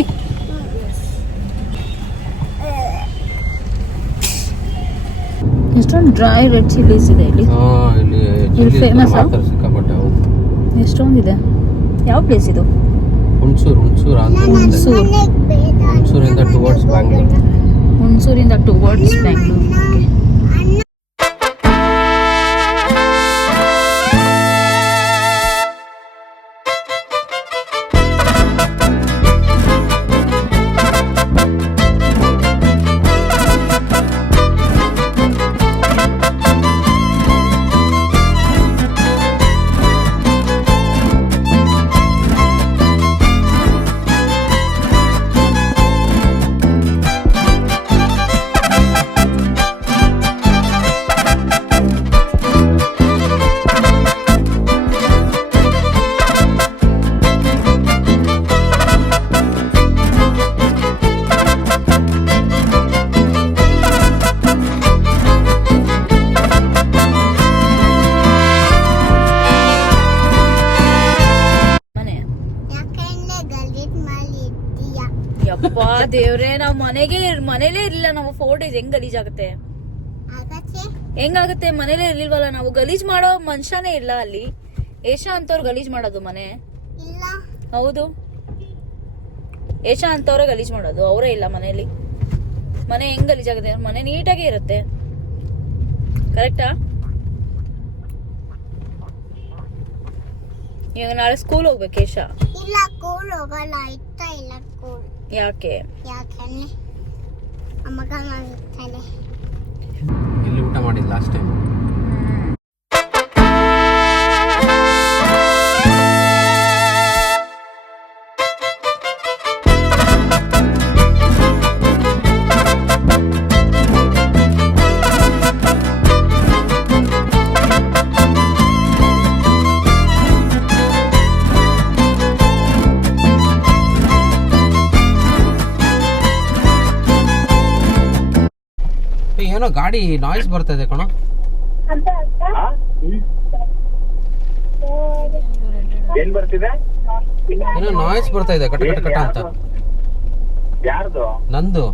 ಎಷ್ಟೊಂದು ಡ್ರೈ ರೆಡ್ ಚಿಲ್ಲೀಸ್ ಇದೆ ಇಲ್ಲಿ. ಇಲ್ಲಿ ಫೇಮಸ್ ಸಿಕ್ಕಾಪಟ್ಟೆ. ಎಷ್ಟೊಂದಿದೆ. ಯಾವ ಪ್ಲೇಸ್ ಇದು? ಹುಣಸೂರಿಂದ ಟುವರ್ಡ್ಸ್ ಬ್ಯಾಂಗ್ಳೂರ್. ಹುಣಸೂರಿಂದ ಟುವರ್ಡ್ಸ್ ಬ್ಯಾಂಗ್ಳೂರ್. ಯಪ್ಪಾ ದೇವ್ರೆ, ನಾವ್ ಮನೇಲೇ ಇರ್ಲಿಲ್ಲ ನಾವು 4 days. ಹೆಂಗ್ ಗಲೀಜಾಗುತ್ತೆ? ಹೆಂಗಾಗುತ್ತೆ? ಮನೇಲೇ ಇರ್ಲಿಲ್ವಲ್ಲ ನಾವು. ಗಲೀಜ್ ಮಾಡೋ ಮನುಷ್ಯನೇ ಇಲ್ಲ ಅಲ್ಲಿ. ಏಷಾ ಅಂತವ್ರು ಗಲೀಜ್ ಮಾಡೋದು ಮನೆ? ಹೌದು, ಏಷಾ ಅಂತವ್ರೆ ಗಲೀಜ್ ಮಾಡೋದು, ಅವರೇ ಇಲ್ಲ ಮನೇಲಿ. ಮನೆ ಹೆಂಗ್ ಗಲೀಜಾಗುತ್ತೆ? ಮನೆ ನೀಟಾಗಿ ಇರುತ್ತೆ. ಕರೆಕ್ಟಾ? ಇವಾಗ ನಾಳೆ ಸ್ಕೂಲ್ ಹೋಗ್ಬೇಕು ಏಷಾ? ಇಲ್ಲ, ಸ್ಕೂಲ್ ಹೋಗಲ್ಲ. ಇಷ್ಟ ಇಲ್ಲ ಸ್ಕೂಲ್. ಯಾಕೆ? ಅಮ್ಮಗ ಮಾಡ್ತಾನೆ. ಇಲ್ಲಿ ಊಟ ಮಾಡಿಲ್ಲ ಲಾಸ್ಟ್ ಟೈಮ್. ಏನೋ ಗಾಡಿ ನಾಯ್ಸ್ ಬರ್ತಾ ಇದೆ ಕಣೋ. ಏನ್ ಬರ್ತಿದೆ? ಏನೋ ನಾಯ್ಸ್ ಬರ್ತಾ ಇದೆ, ಕಟ ಕಟ ಕಟ ಅಂತ. ಯಾರ್ದು? ನಂದು.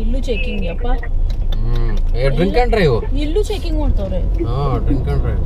ಇಲ್ಲೂ ಚೆಕಿಂಗ್ ಯಪ್ಪ. Drink and drive. ಇಲ್ಲೂ ಚೆಕಿಂಗ್ ಮಾಡ್ತವ್ರೆ. Drink and drive.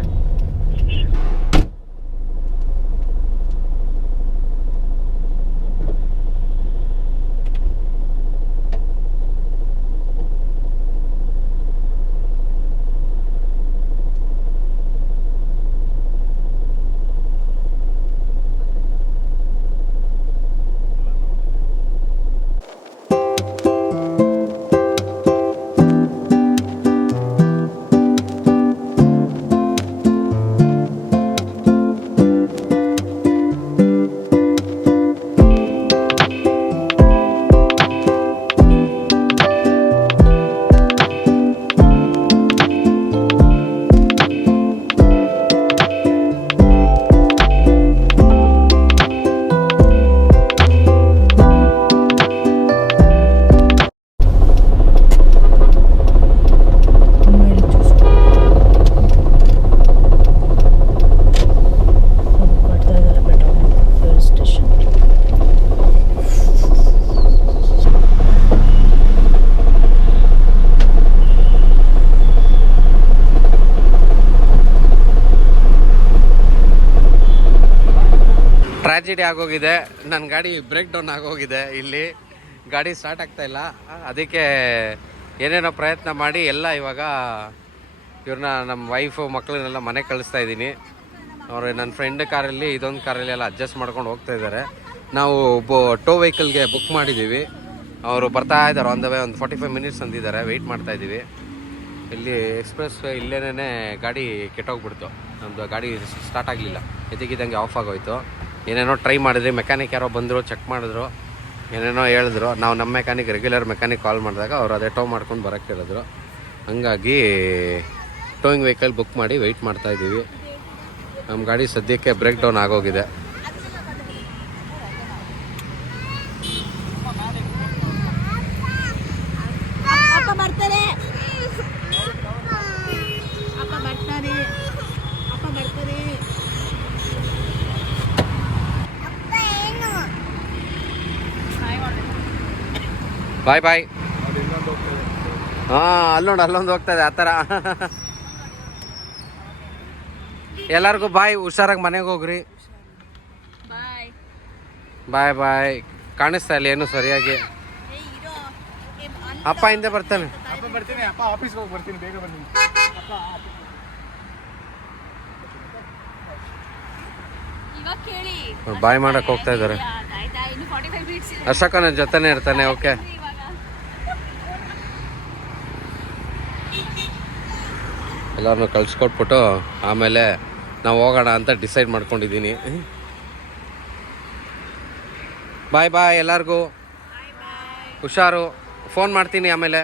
ಟ್ರಾಜಿಡಿ ಆಗೋಗಿದೆ. ನನ್ನ ಗಾಡಿ ಬ್ರೇಕ್ ಡೌನ್ ಆಗೋಗಿದೆ. ಇಲ್ಲಿ ಗಾಡಿ ಸ್ಟಾರ್ಟ್ ಆಗ್ತಾ ಇಲ್ಲ. ಅದಕ್ಕೆ ಏನೇನೋ ಪ್ರಯತ್ನ ಮಾಡಿ ಎಲ್ಲ ಇವಾಗ ಇವ್ರನ್ನ ನಮ್ಮ ವೈಫು ಮಕ್ಕಳನ್ನೆಲ್ಲ ಮನೆಗೆ ಕಳಿಸ್ತಾ ಇದ್ದೀನಿ. ಅವರು ನನ್ನ ಫ್ರೆಂಡ್ ಕಾರಲ್ಲಿ ಇದೊಂದು ಕಾರಲ್ಲಿ ಎಲ್ಲ ಅಡ್ಜಸ್ಟ್ ಮಾಡ್ಕೊಂಡು ಹೋಗ್ತಾ ಇದ್ದಾರೆ. ನಾವು ಟೋ ವೆಹಿಕಲ್ಗೆ ಬುಕ್ ಮಾಡಿದ್ದೀವಿ. ಅವರು ಬರ್ತಾ ಇದ್ದಾರೆ ಆನ್ ದ ವೇ. ಒಂದು 45 ಮಿನಿಟ್ಸ್ ಅಂದಿದ್ದಾರೆ. ವೆಯ್ಟ್ ಮಾಡ್ತಾ ಇದ್ದೀವಿ. ಇಲ್ಲಿ ಎಕ್ಸ್ಪ್ರೆಸ್ ವೇ ಇಲ್ಲೇನೇ ಗಾಡಿ ಕೆಟ್ಟೋಗ್ಬಿಡ್ತು. ನಮ್ಮದು ಗಾಡಿ ಸ್ಟಾರ್ಟ್ ಆಗಲಿಲ್ಲ. ಎದಕ್ಕಿದ್ದಂಗೆ ಆಫ್ ಆಗೋಯ್ತು. ಏನೇನೋ ಟ್ರೈ ಮಾಡಿದ್ರಿ. ಮೆಕ್ಯಾನಿಕ್ ಯಾರೋ ಬಂದರು, ಚೆಕ್ ಮಾಡಿದ್ರು, ಏನೇನೋ ಹೇಳಿದ್ರು. ನಾವು ನಮ್ಮ ಮೆಕ್ಯಾನಿಕ್, ರೆಗ್ಯುಲರ್ ಮೆಕ್ಯಾನಿಕ್ ಕಾಲ್ ಮಾಡಿದಾಗ ಅವ್ರು ಅದೇ ಟೋ ಮಾಡ್ಕೊಂಡು ಬರೋಕ್ಕೆ ಹೇಳಿದ್ರು. ಹಂಗಾಗಿ ಟೋಯಿಂಗ್ ವೆಹಿಕಲ್ ಬುಕ್ ಮಾಡಿ ವೆಯ್ಟ್ ಮಾಡ್ತಾ ಇದ್ದೀವಿ. ನಮ್ಮ ಗಾಡಿ ಸದ್ಯಕ್ಕೆ ಬ್ರೇಕ್ ಡೌನ್ ಆಗೋಗಿದೆ. ಬಾಯ್ ಬಾಯ್. ಹಾಂ, ಅಲ್ಲೊಂದು ಹೋಗ್ತಾ ಇದೆ ಆ ಥರ. ಎಲ್ಲರಿಗೂ ಬಾಯ್. ಹುಷಾರಾಗಿ ಮನೆಗೆ ಹೋಗ್ರಿ. ಬಾಯ್ ಬಾಯ್. ಕಾಣಿಸ್ತಾ ಇಲ್ಲ ಏನು ಸರಿಯಾಗಿ. ಅಪ್ಪ ಹಿಂದೆ ಬರ್ತಾನೆ. ಬಾಯ್ ಮಾಡಕ್ ಹೋಗ್ತಾ ಇದ್ದಾರೆ. ಅಶೋಕ ನನ್ನ ಜೊತೆನೆ ಇರ್ತಾನೆ. ಓಕೆ, ಎಲ್ಲರನ್ನೂ ಕಳ್ಸ್ಕೊಟ್ಬಿಟ್ಟು ಆಮೇಲೆ ನಾವು ಹೋಗೋಣ ಅಂತ ಡಿಸೈಡ್ ಮಾಡ್ಕೊಂಡಿದ್ದೀನಿ. ಬಾಯ್ ಬಾಯ್ ಎಲ್ಲರಿಗೂ. ಹುಷಾರು. ಫೋನ್ ಮಾಡ್ತೀನಿ ಆಮೇಲೆ.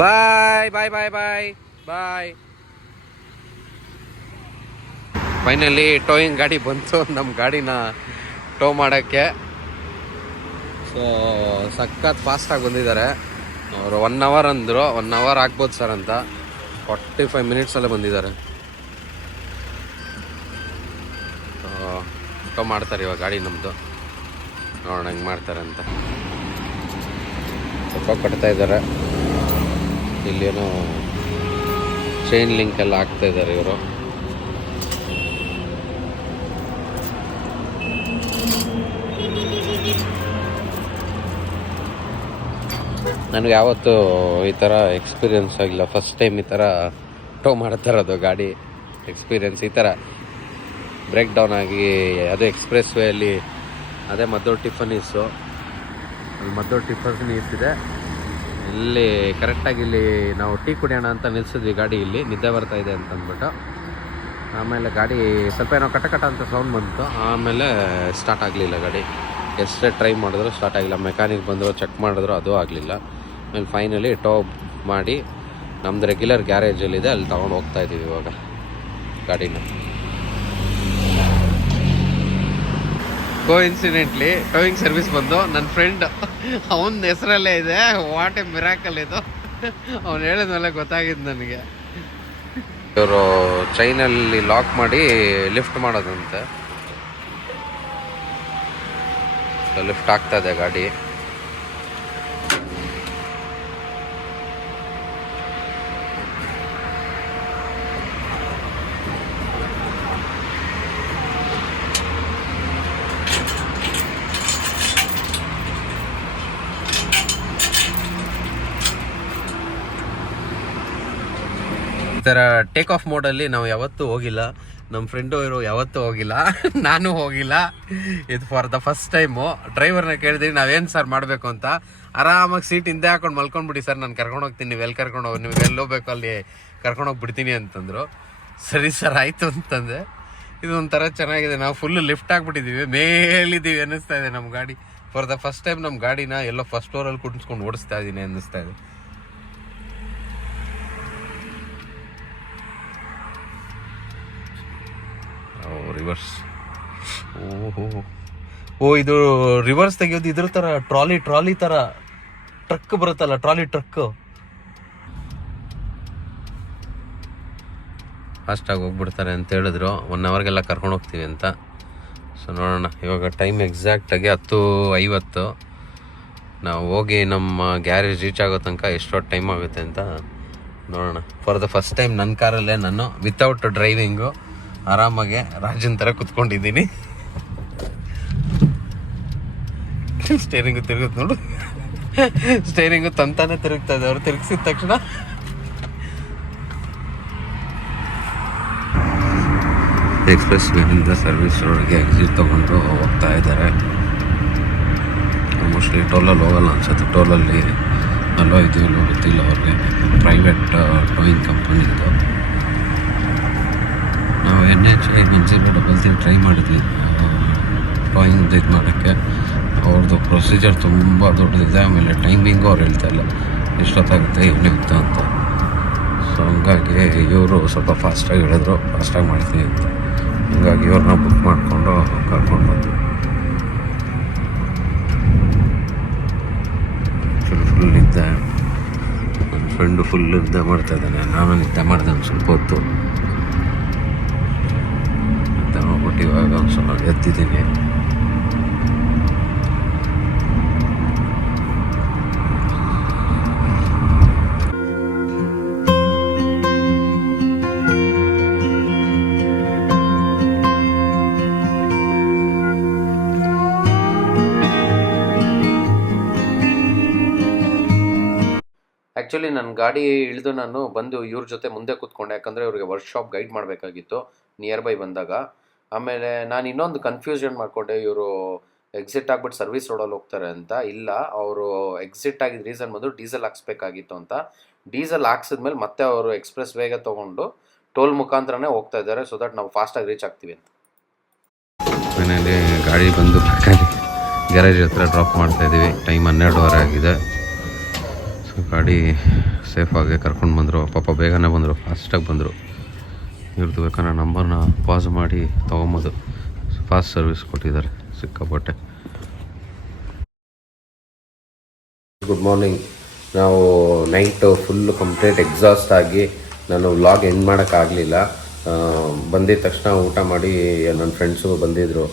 ಬಾಯ್ ಬಾಯ್ ಬಾಯ್ ಬಾಯ್ ಬಾಯ್. ಫೈನಲಿ ಟೋಯಿಂಗ್ ಗಾಡಿ ಬಂತು ನಮ್ಮ ಗಾಡಿನ ಟೋ ಮಾಡೋಕ್ಕೆ. ಸೊ ಸಖತ್ ಫಾಸ್ಟಾಗಿ ಬಂದಿದ್ದಾರೆ ಅವರು. 1 ಅವರ್ ಅಂದರು. 1 ಅವರ್ ಆಗ್ಬೋದು ಸರ್ ಅಂತ. 45 ಮಿನಿಟ್ಸಲ್ಲೇ ಬಂದಿದ್ದಾರೆ. ಟೋ ಮಾಡ್ತಾರೆ ಇವಾಗ ಗಾಡಿ ನಮ್ಮದು. ನೋಡೋಣ ಹೆಂಗೆ ಮಾಡ್ತಾರೆ ಅಂತ. ಸ್ವಲ್ಪ ಕಟ್ತಾ ಇದ್ದಾರೆ. ಇಲ್ಲೇನೋ ಚೈನ್ ಲಿಂಕ್ ಎಲ್ಲ ಹಾಕ್ತಾ ಇದ್ದಾರೆ ಇವರು. ನನಗೆ ಯಾವತ್ತೂ ಈ ಥರ ಎಕ್ಸ್ಪೀರಿಯೆನ್ಸ್ ಆಗಿಲ್ಲ. ಫಸ್ಟ್ ಟೈಮ್ ಈ ಥರ ಟೋ ಮಾಡ್ತಾ ಇರೋದು ಗಾಡಿ. ಎಕ್ಸ್ಪೀರಿಯೆನ್ಸ್ ಈ ಥರ ಬ್ರೇಕ್ ಡೌನ್ ಆಗಿ, ಅದೇ ಎಕ್ಸ್ಪ್ರೆಸ್ ವೇ ಅಲ್ಲಿ, ಅದೇ ಮದ್ದೂರು ಟಿಫನೀಸು. ಅಲ್ಲಿ ಮದ್ದೂರು ಟಿಫನೀಸ್ ಇದೆ. ಇಲ್ಲಿ ಕರೆಕ್ಟಾಗಿ ಇಲ್ಲಿ ನಾವು ಟೀ ಕುಡಿಯೋಣ ಅಂತ ನಿಲ್ಲಿಸಿದ್ವಿ ಗಾಡಿ. ಇಲ್ಲಿ ನಿದ್ದೆ ಬರ್ತಾ ಇದೆ ಅಂತ ಅಂದ್ಬಿಟ್ಟು ಆಮೇಲೆ ಗಾಡಿ ಸ್ವಲ್ಪ ಏನೋ ಕಟ ಅಂತ ಸೌಂಡ್ ಬಂತು. ಆಮೇಲೆ ಸ್ಟಾರ್ಟ್ ಆಗಲಿಲ್ಲ ಗಾಡಿ. ಎಷ್ಟೇ ಟ್ರೈ ಮಾಡಿದ್ರು ಸ್ಟಾರ್ಟ್ ಆಗಿಲ್ಲ. ಮೆಕ್ಯಾನಿಕ್ ಬಂದರು, ಚೆಕ್ ಮಾಡಿದ್ರು, ಅದು ಆಗಲಿಲ್ಲ. ಆಮೇಲೆ ಫೈನಲಿ ಟೋ ಮಾಡಿ ನಮ್ಮದು ರೆಗ್ಯುಲರ್ ಗ್ಯಾರೇಜಲ್ಲಿದೆ, ಅಲ್ಲಿ ತೊಗೊಂಡು ಹೋಗ್ತಾ ಇದ್ದೀವಿ ಇವಾಗ ಗಾಡಿನ. ಕೋಇನ್ಸಿಡೆಂಟ್ಲಿ ಟೋಯಿಂಗ್ ಸರ್ವಿಸ್ ಬಂದು ನನ್ನ ಫ್ರೆಂಡ್ ಅವನ ಹೆಸರಲ್ಲೇ ಇದೆ. ವಾಟ್ ಎ ಮಿರಾಕಲ್ ಇದು. ಅವ್ನು ಹೇಳಿದ್ಮೇಲೆ ಗೊತ್ತಾಗಿದ್ದು ನನಗೆ. ಇವರು ಚೈನಲ್ಲಿ ಲಾಕ್ ಮಾಡಿ ಲಿಫ್ಟ್ ಮಾಡೋದಂತೆ. ಲಿಫ್ಟ್ ಆಗ್ತಾ ಇದೆ ಗಾಡಿ. ಈ ಥರ ಟೇಕ್ ಆಫ್ ಮೋಡಲ್ಲಿ ನಾವು ಯಾವತ್ತೂ ಹೋಗಿಲ್ಲ. ನಮ್ಮ ಫ್ರೆಂಡು ಇವರು ಯಾವತ್ತೂ ಹೋಗಿಲ್ಲ, ನಾನು ಹೋಗಿಲ್ಲ. ಇದು ಫಾರ್ ದ ಫಸ್ಟ್ ಟೈಮು. ಡ್ರೈವರ್ನ ಕೇಳಿದ್ವಿ ನಾವೇನು ಸರ್ ಮಾಡಬೇಕು ಅಂತ. ಆರಾಮಾಗಿ ಸೀಟ್ ಹಿಂದೆ ಹಾಕೊಂಡು ಮಲ್ಕೊಂಡ್ಬಿಡಿ ಸರ್, ನಾನು ಕರ್ಕೊಂಡು ಹೋಗ್ತೀನಿ, ನೀವು ಎಲ್ಲಿ ಕರ್ಕೊಂಡು ಹೋಗಿ, ನೀವು ಎಲ್ಲಿ ಹೋಗ್ಬೇಕು ಅಲ್ಲಿ ಕರ್ಕೊಂಡು ಹೋಗ್ಬಿಡ್ತೀನಿ ಅಂತಂದರು. ಸರಿ ಸರ್ ಆಯಿತು ಅಂತಂದೆ. ಇದು ಒಂಥರ ಚೆನ್ನಾಗಿದೆ. ನಾವು ಫುಲ್ಲು ಲಿಫ್ಟ್ ಆಗಿಬಿಟ್ಟಿದ್ದೀವಿ, ಮೇಲಿದ್ದೀವಿ ಅನ್ನಿಸ್ತಾ ಇದೆ ನಮ್ಮ ಗಾಡಿ. ಫಾರ್ ದ ಫಸ್ಟ್ ಟೈಮ್ ನಮ್ಮ ಗಾಡಿನ ಎಲ್ಲೋ ಫಸ್ಟ್ ಫ್ಲೋರಲ್ಲಿ ಕುಣಿಸ್ಕೊಂಡು ಓಡಿಸ್ತಾ ಇದ್ದೀನಿ ಅನ್ನಿಸ್ತಾ ಇದೆ. ರಿವರ್ಸ್. ಓ ಇದು ರಿವರ್ಸ್ ತೆಗಿಯೋದು ಇದ್ರ ಥರ ಟ್ರಾಲಿ ಥರ ಟ್ರಕ್ ಬರುತ್ತಲ್ಲ, ಟ್ರಾಲಿ ಟ್ರಕ್. ಫಾಸ್ಟಾಗಿ ಹೋಗ್ಬಿಡ್ತಾರೆ ಅಂತ ಹೇಳಿದ್ರು. 1 ಅವರ್ಗೆಲ್ಲ ಕರ್ಕೊಂಡು ಹೋಗ್ತೀವಿ ಅಂತ. ಸೊ ನೋಡೋಣ. ಇವಾಗ ಟೈಮ್ ಎಕ್ಸಾಕ್ಟಾಗಿ 10:50. ನಾವು ಹೋಗಿ ನಮ್ಮ ಗ್ಯಾರೇಜ್ ರೀಚ್ ಆಗೋ ತನಕ ಎಷ್ಟೊತ್ತು ಟೈಮ್ ಆಗುತ್ತೆ ಅಂತ ನೋಡೋಣ. ಫಾರ್ ದ ಫಸ್ಟ್ ಟೈಮ್ ನನ್ನ ಕಾರಲ್ಲೇ ನಾನು ವಿತೌಟ್ ಡ್ರೈವಿಂಗು ಆರಾಮಾಗೆ ರಾಜನ್ ಥರ ಕುತ್ಕೊಂಡಿದ್ದೀನಿ. ಸ್ಟೇರಿಂಗು ತಿರುಗುತ್ತೆ ನೋಡು, ಸ್ಟೇರಿಂಗು ತಂತಾನೆ ತಿರುಗ್ತಾ ಇದೆ. ಅವ್ರು ತಿರುಗಿಸಿದ ತಕ್ಷಣ ಎಕ್ಸ್ಪ್ರೆಸ್ ವೇನಿಂದ ಸರ್ವಿಸ್ ರೋಡ್ಗೆ ಎಕ್ಸಿಟ್ ತೊಗೊಂಡು ಹೋಗ್ತಾ ಇದ್ದಾರೆ. ಮೋಸ್ಟ್ಲಿ ಟೋಲಲ್ಲಿ ಹೋಗಲ್ಲ ಅನ್ಸುತ್ತೆ. ಟೋಲಲ್ಲಿ ಅಲ್ಲೋ ಇದು ಇಲ್ಲೋ ಗೊತ್ತಿಲ್ಲ ಅವ್ರಿಗೆ. ಪ್ರೈವೇಟ್ ಟೋಯಿಂಗ್ ಕಂಪನಿ ಇದು. ನಾವು NH ಡಬಲ್ ಟ್ರೈ ಮಾಡಿದ್ವಿ ಟೋಯಿಂಗ್ ಇದು ಮಾಡೋಕ್ಕೆ. ಅವ್ರದ್ದು ಪ್ರೊಸೀಜರ್ ತುಂಬ ದೊಡ್ಡದಿದೆ. ಆಮೇಲೆ ಟೈಮಿಂಗು ಅವ್ರು ಹೇಳ್ತಾ ಇಲ್ಲ ಎಷ್ಟೊತ್ತಾಗುತ್ತೆ ಏನೇ ಇತ್ತು ಅಂತ. ಸೊ ಹಂಗಾಗಿ ಇವರು ಸ್ವಲ್ಪ ಫಾಸ್ಟಾಗಿ ಹೇಳಿದ್ರು, ಫಾಸ್ಟಾಗಿ ಮಾಡ್ತೀನಿ ಅಂತ. ಹಂಗಾಗಿ ಇವ್ರನ್ನ ಬುಕ್ ಮಾಡಿಕೊಂಡು ಕರ್ಕೊಂಡು ಬಂದು ಫುಲ್ ನಿದ್ದೆ. ನನ್ನ ಫ್ರೆಂಡು ಫುಲ್ ನಿದ್ದೆ ಮಾಡ್ತಾ ಇದ್ದಾನೆ. ನಾನು ನಿದ್ದೆ ಮಾಡಿದೆ ಒಂದು ಸ್ವಲ್ಪ ಹೊತ್ತು. ನಿದ್ದೆ ಮಾಡ್ಬಿಟ್ಟು ಇವಾಗ ಒಂದು ಸ್ವಲ್ಪ ಎದ್ದಿದ್ದೀನಿ. ಆ್ಯಕ್ಚುಲಿ ನನ್ನ ಗಾಡಿ ಇಳಿದು ನಾನು ಬಂದು ಇವ್ರ ಜೊತೆ ಮುಂದೆ ಕೂತ್ಕೊಂಡೆ. ಯಾಕಂದರೆ ಇವ್ರಿಗೆ ವರ್ಕ್ಶಾಪ್ ಗೈಡ್ ಮಾಡಬೇಕಾಗಿತ್ತು ನಿಯರ್ ಬೈ ಬಂದಾಗ. ಆಮೇಲೆ ನಾನು ಇನ್ನೊಂದು ಕನ್ಫ್ಯೂಷನ್ ಮಾಡಿಕೊಂಡೆ, ಇವರು ಎಕ್ಸಿಟ್ ಆಗಿಬಿಟ್ಟು ಸರ್ವಿಸ್ ರೋಡಲ್ಲಿ ಹೋಗ್ತಾರೆ ಅಂತ. ಇಲ್ಲ, ಅವರು ಎಕ್ಸಿಟ್ ಆಗಿದ್ದ ರೀಸನ್ ಬಂದು ಡೀಸೆಲ್ ಹಾಕ್ಸ್ಬೇಕಾಗಿತ್ತು ಅಂತ. ಡೀಸೆಲ್ ಹಾಕ್ಸಿದ್ಮೇಲೆ ಮತ್ತೆ ಅವರು ಎಕ್ಸ್ಪ್ರೆಸ್ ವೇಗ ತೊಗೊಂಡು ಟೋಲ್ ಮುಖಾಂತರನೇ ಹೋಗ್ತಾ ಇದ್ದಾರೆ, ಸೊ ದಟ್ ನಾವು ಫಾಸ್ಟಾಗಿ ರೀಚ್ ಆಗ್ತೀವಿ ಅಂತ. ಮನೇಲಿ ಗಾಡಿ ಬಂದು ಗ್ಯಾರೇಜ್ ಹತ್ರ ಡ್ರಾಪ್ ಮಾಡ್ತಾಯಿದ್ದೀವಿ. ಟೈಮ್ 12:15 ಆಗಿದೆ. ಗಾಡಿ ಸೇಫಾಗಿ ಕರ್ಕೊಂಡು ಬಂದರು. ಪಾಪ ಬೇಗನೆ ಬಂದರು, ಫಾಸ್ಟಾಗಿ ಬಂದರು. ಇವ್ರದ್ದು ಬೇಕಾದ್ರೆ ನಂಬರ್ನ ಪಾಸ್ ಮಾಡಿ ತೊಗೊಂಬೋದು. ಫಾಸ್ಟ್ ಸರ್ವಿಸ್ ಕೊಟ್ಟಿದ್ದಾರೆ ಸಿಕ್ಕಾಪಟ್ಟೆ. Good morning. ನಾವು ನೈಟು ಫುಲ್ಲು ಕಂಪ್ಲೀಟ್ ಎಕ್ಸಾಸ್ಟ್ ಆಗಿ ನಾನು ವ್ಲಾಗ್ ಎಂಡ್ ಮಾಡೋಕ್ಕಾಗಲಿಲ್ಲ. ಬಂದಿದ್ದ ತಕ್ಷಣ ಊಟ ಮಾಡಿ ನನ್ನ ಫ್ರೆಂಡ್ಸು ಬಂದಿದ್ದರು,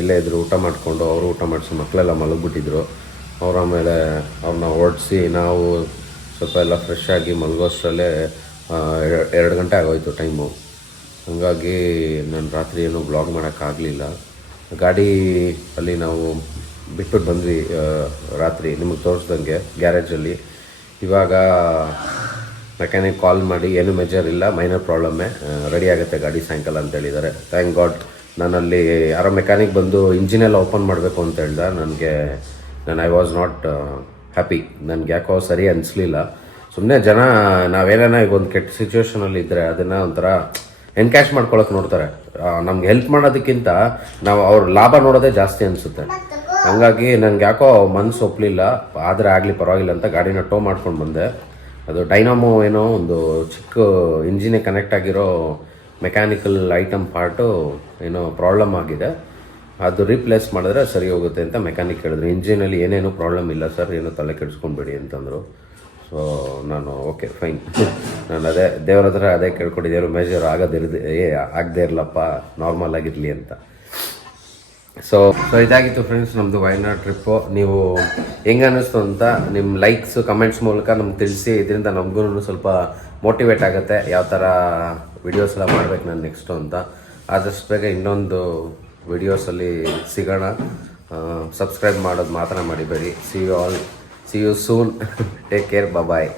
ಇಲ್ಲೇ ಇದ್ದರು. ಊಟ ಮಾಡಿಕೊಂಡು ಅವರು ಊಟ ಮಾಡಿಸಿ ಮಕ್ಕಳೆಲ್ಲ ಮಲಗಿಬಿಟ್ಟಿದ್ರು. ಅವ್ರ ಆಮೇಲೆ ಅವ್ರನ್ನ ಓಡಿಸಿ ನಾವು ಸ್ವಲ್ಪ ಎಲ್ಲ ಫ್ರೆಶ್ ಆಗಿ ಮಲಗೋಷ್ಟರಲ್ಲೇ 2 ಗಂಟೆ ಆಗೋಯ್ತು ಟೈಮು. ಹಾಗಾಗಿ ನಾನು ರಾತ್ರಿ ಏನೂ ಬ್ಲಾಗ್ ಮಾಡೋಕ್ಕಾಗಲಿಲ್ಲ. ಗಾಡಿ ಅಲ್ಲಿ ನಾವು ಬಿಟ್ಬಿಟ್ಟು ಬಂದ್ವಿ ರಾತ್ರಿ ನಿಮಗೆ ತೋರಿಸ್ದಂಗೆ ಗ್ಯಾರೇಜಲ್ಲಿ. ಇವಾಗ ಮೆಕ್ಯಾನಿಕ್ ಕಾಲ್ ಮಾಡಿ ಏನೂ ಮೆಜರ್ ಇಲ್ಲ, ಮೈನರ್ ಪ್ರಾಬ್ಲಮ್ಮೇ, ರೆಡಿ ಆಗುತ್ತೆ ಗಾಡಿ ಸಾಯಂಕಾಲ ಅಂತ ಹೇಳಿದ್ದಾರೆ. Thank god. ನಾನಲ್ಲಿ ಯಾರೋ ಮೆಕ್ಯಾನಿಕ್ ಬಂದು ಇಂಜಿನೆಲ್ಲ ಓಪನ್ ಮಾಡಬೇಕು ಅಂತ ಹೇಳ್ದೆ. I was not happy. ನನಗೆ ಯಾಕೋ ಸರಿ ಅನಿಸ್ಲಿಲ್ಲ. ಸುಮ್ಮನೆ ಜನ ನಾವೇನ ಈಗ ಒಂದು ಕೆಟ್ಟ ಸಿಚುವೇಷನಲ್ಲಿ ಇದ್ದರೆ ಅದನ್ನು ಒಂಥರ ಎನ್ಕ್ಯಾಶ್ ಮಾಡ್ಕೊಳಕ್ಕೆ ನೋಡ್ತಾರೆ. ನಮ್ಗೆ ಹೆಲ್ಪ್ ಮಾಡೋದಕ್ಕಿಂತ ನಾವು ಅವ್ರ ಲಾಭ ನೋಡೋದೇ ಜಾಸ್ತಿ ಅನಿಸುತ್ತೆ. ಹಂಗಾಗಿ ನನಗೆ ಯಾಕೋ ಮನಸ್ಸು ಒಪ್ಪಲಿಲ್ಲ. ಆದರೆ ಆಗಲಿ ಪರವಾಗಿಲ್ಲ ಅಂತ ಗಾಡಿನ ಟೋ ಮಾಡ್ಕೊಂಡು ಬಂದೆ. ಅದು ಡೈನಾಮೋ ಏನೋ ಒಂದು ಚಿಕ್ಕ ಇಂಜಿನೇ ಕನೆಕ್ಟ್ ಆಗಿರೋ ಮೆಕ್ಯಾನಿಕಲ್ ಐಟಮ್ ಪಾರ್ಟು ಏನೋ ಪ್ರಾಬ್ಲಮ್ ಆಗಿದೆ. ಅದು ರೀಪ್ಲೇಸ್ ಮಾಡಿದ್ರೆ ಸರಿ ಹೋಗುತ್ತೆ ಅಂತ ಮೆಕ್ಯಾನಿಕ್ ಹೇಳಿದ್ರು. ಇಂಜಿನಲ್ಲಿ ಏನೇನು ಪ್ರಾಬ್ಲಮ್ ಇಲ್ಲ ಸರ್, ಏನೋ ತಲೆ ಕೆಡಿಸ್ಕೊಂಡ್ಬೇಡಿ ಅಂತಂದರು. ಸೊ ನಾನು ಓಕೆ ಫೈನ್. ನಾನು ದೇವ್ರ ಹತ್ರ ಅದೇ ಕೇಳ್ಕೊಂಡಿದ್ದೇವೆ, ಮೆಜರ್ ಆಗದೇ ಇರಲಪ್ಪ, ನಾರ್ಮಲ್ ಆಗಿರಲಿ ಅಂತ. ಸೊ ಇದಾಗಿತ್ತು ಫ್ರೆಂಡ್ಸ್ ನಮ್ಮದು ವಯನಾಡ್ ಟ್ರಿಪ್ಪು. ನೀವು ಹೆಂಗೆ ಅನ್ನಿಸ್ತು ಅಂತ ನಿಮ್ಮ ಲೈಕ್ಸ್ ಕಮೆಂಟ್ಸ್ ಮೂಲಕ ನಮ್ಗೆ ತಿಳಿಸಿ. ಇದರಿಂದ ನಮಗೂ ಸ್ವಲ್ಪ ಮೋಟಿವೇಟ್ ಆಗುತ್ತೆ ಯಾವ ಥರ ವಿಡಿಯೋಸ್ ಎಲ್ಲ ಮಾಡ್ಬೇಕು ನಾನು ನೆಕ್ಸ್ಟು ಅಂತ. ಆದಷ್ಟು ಬೇಗ ಇನ್ನೊಂದು ವಿಡಿಯೋಸಲ್ಲಿ ಸಿಗೋಣ. ಸಬ್ಸ್ಕ್ರೈಬ್ ಮಾಡೋದು ಮಾತ್ರ ಮರಿಬೇಡಿ. See you soon. Take care. Bye.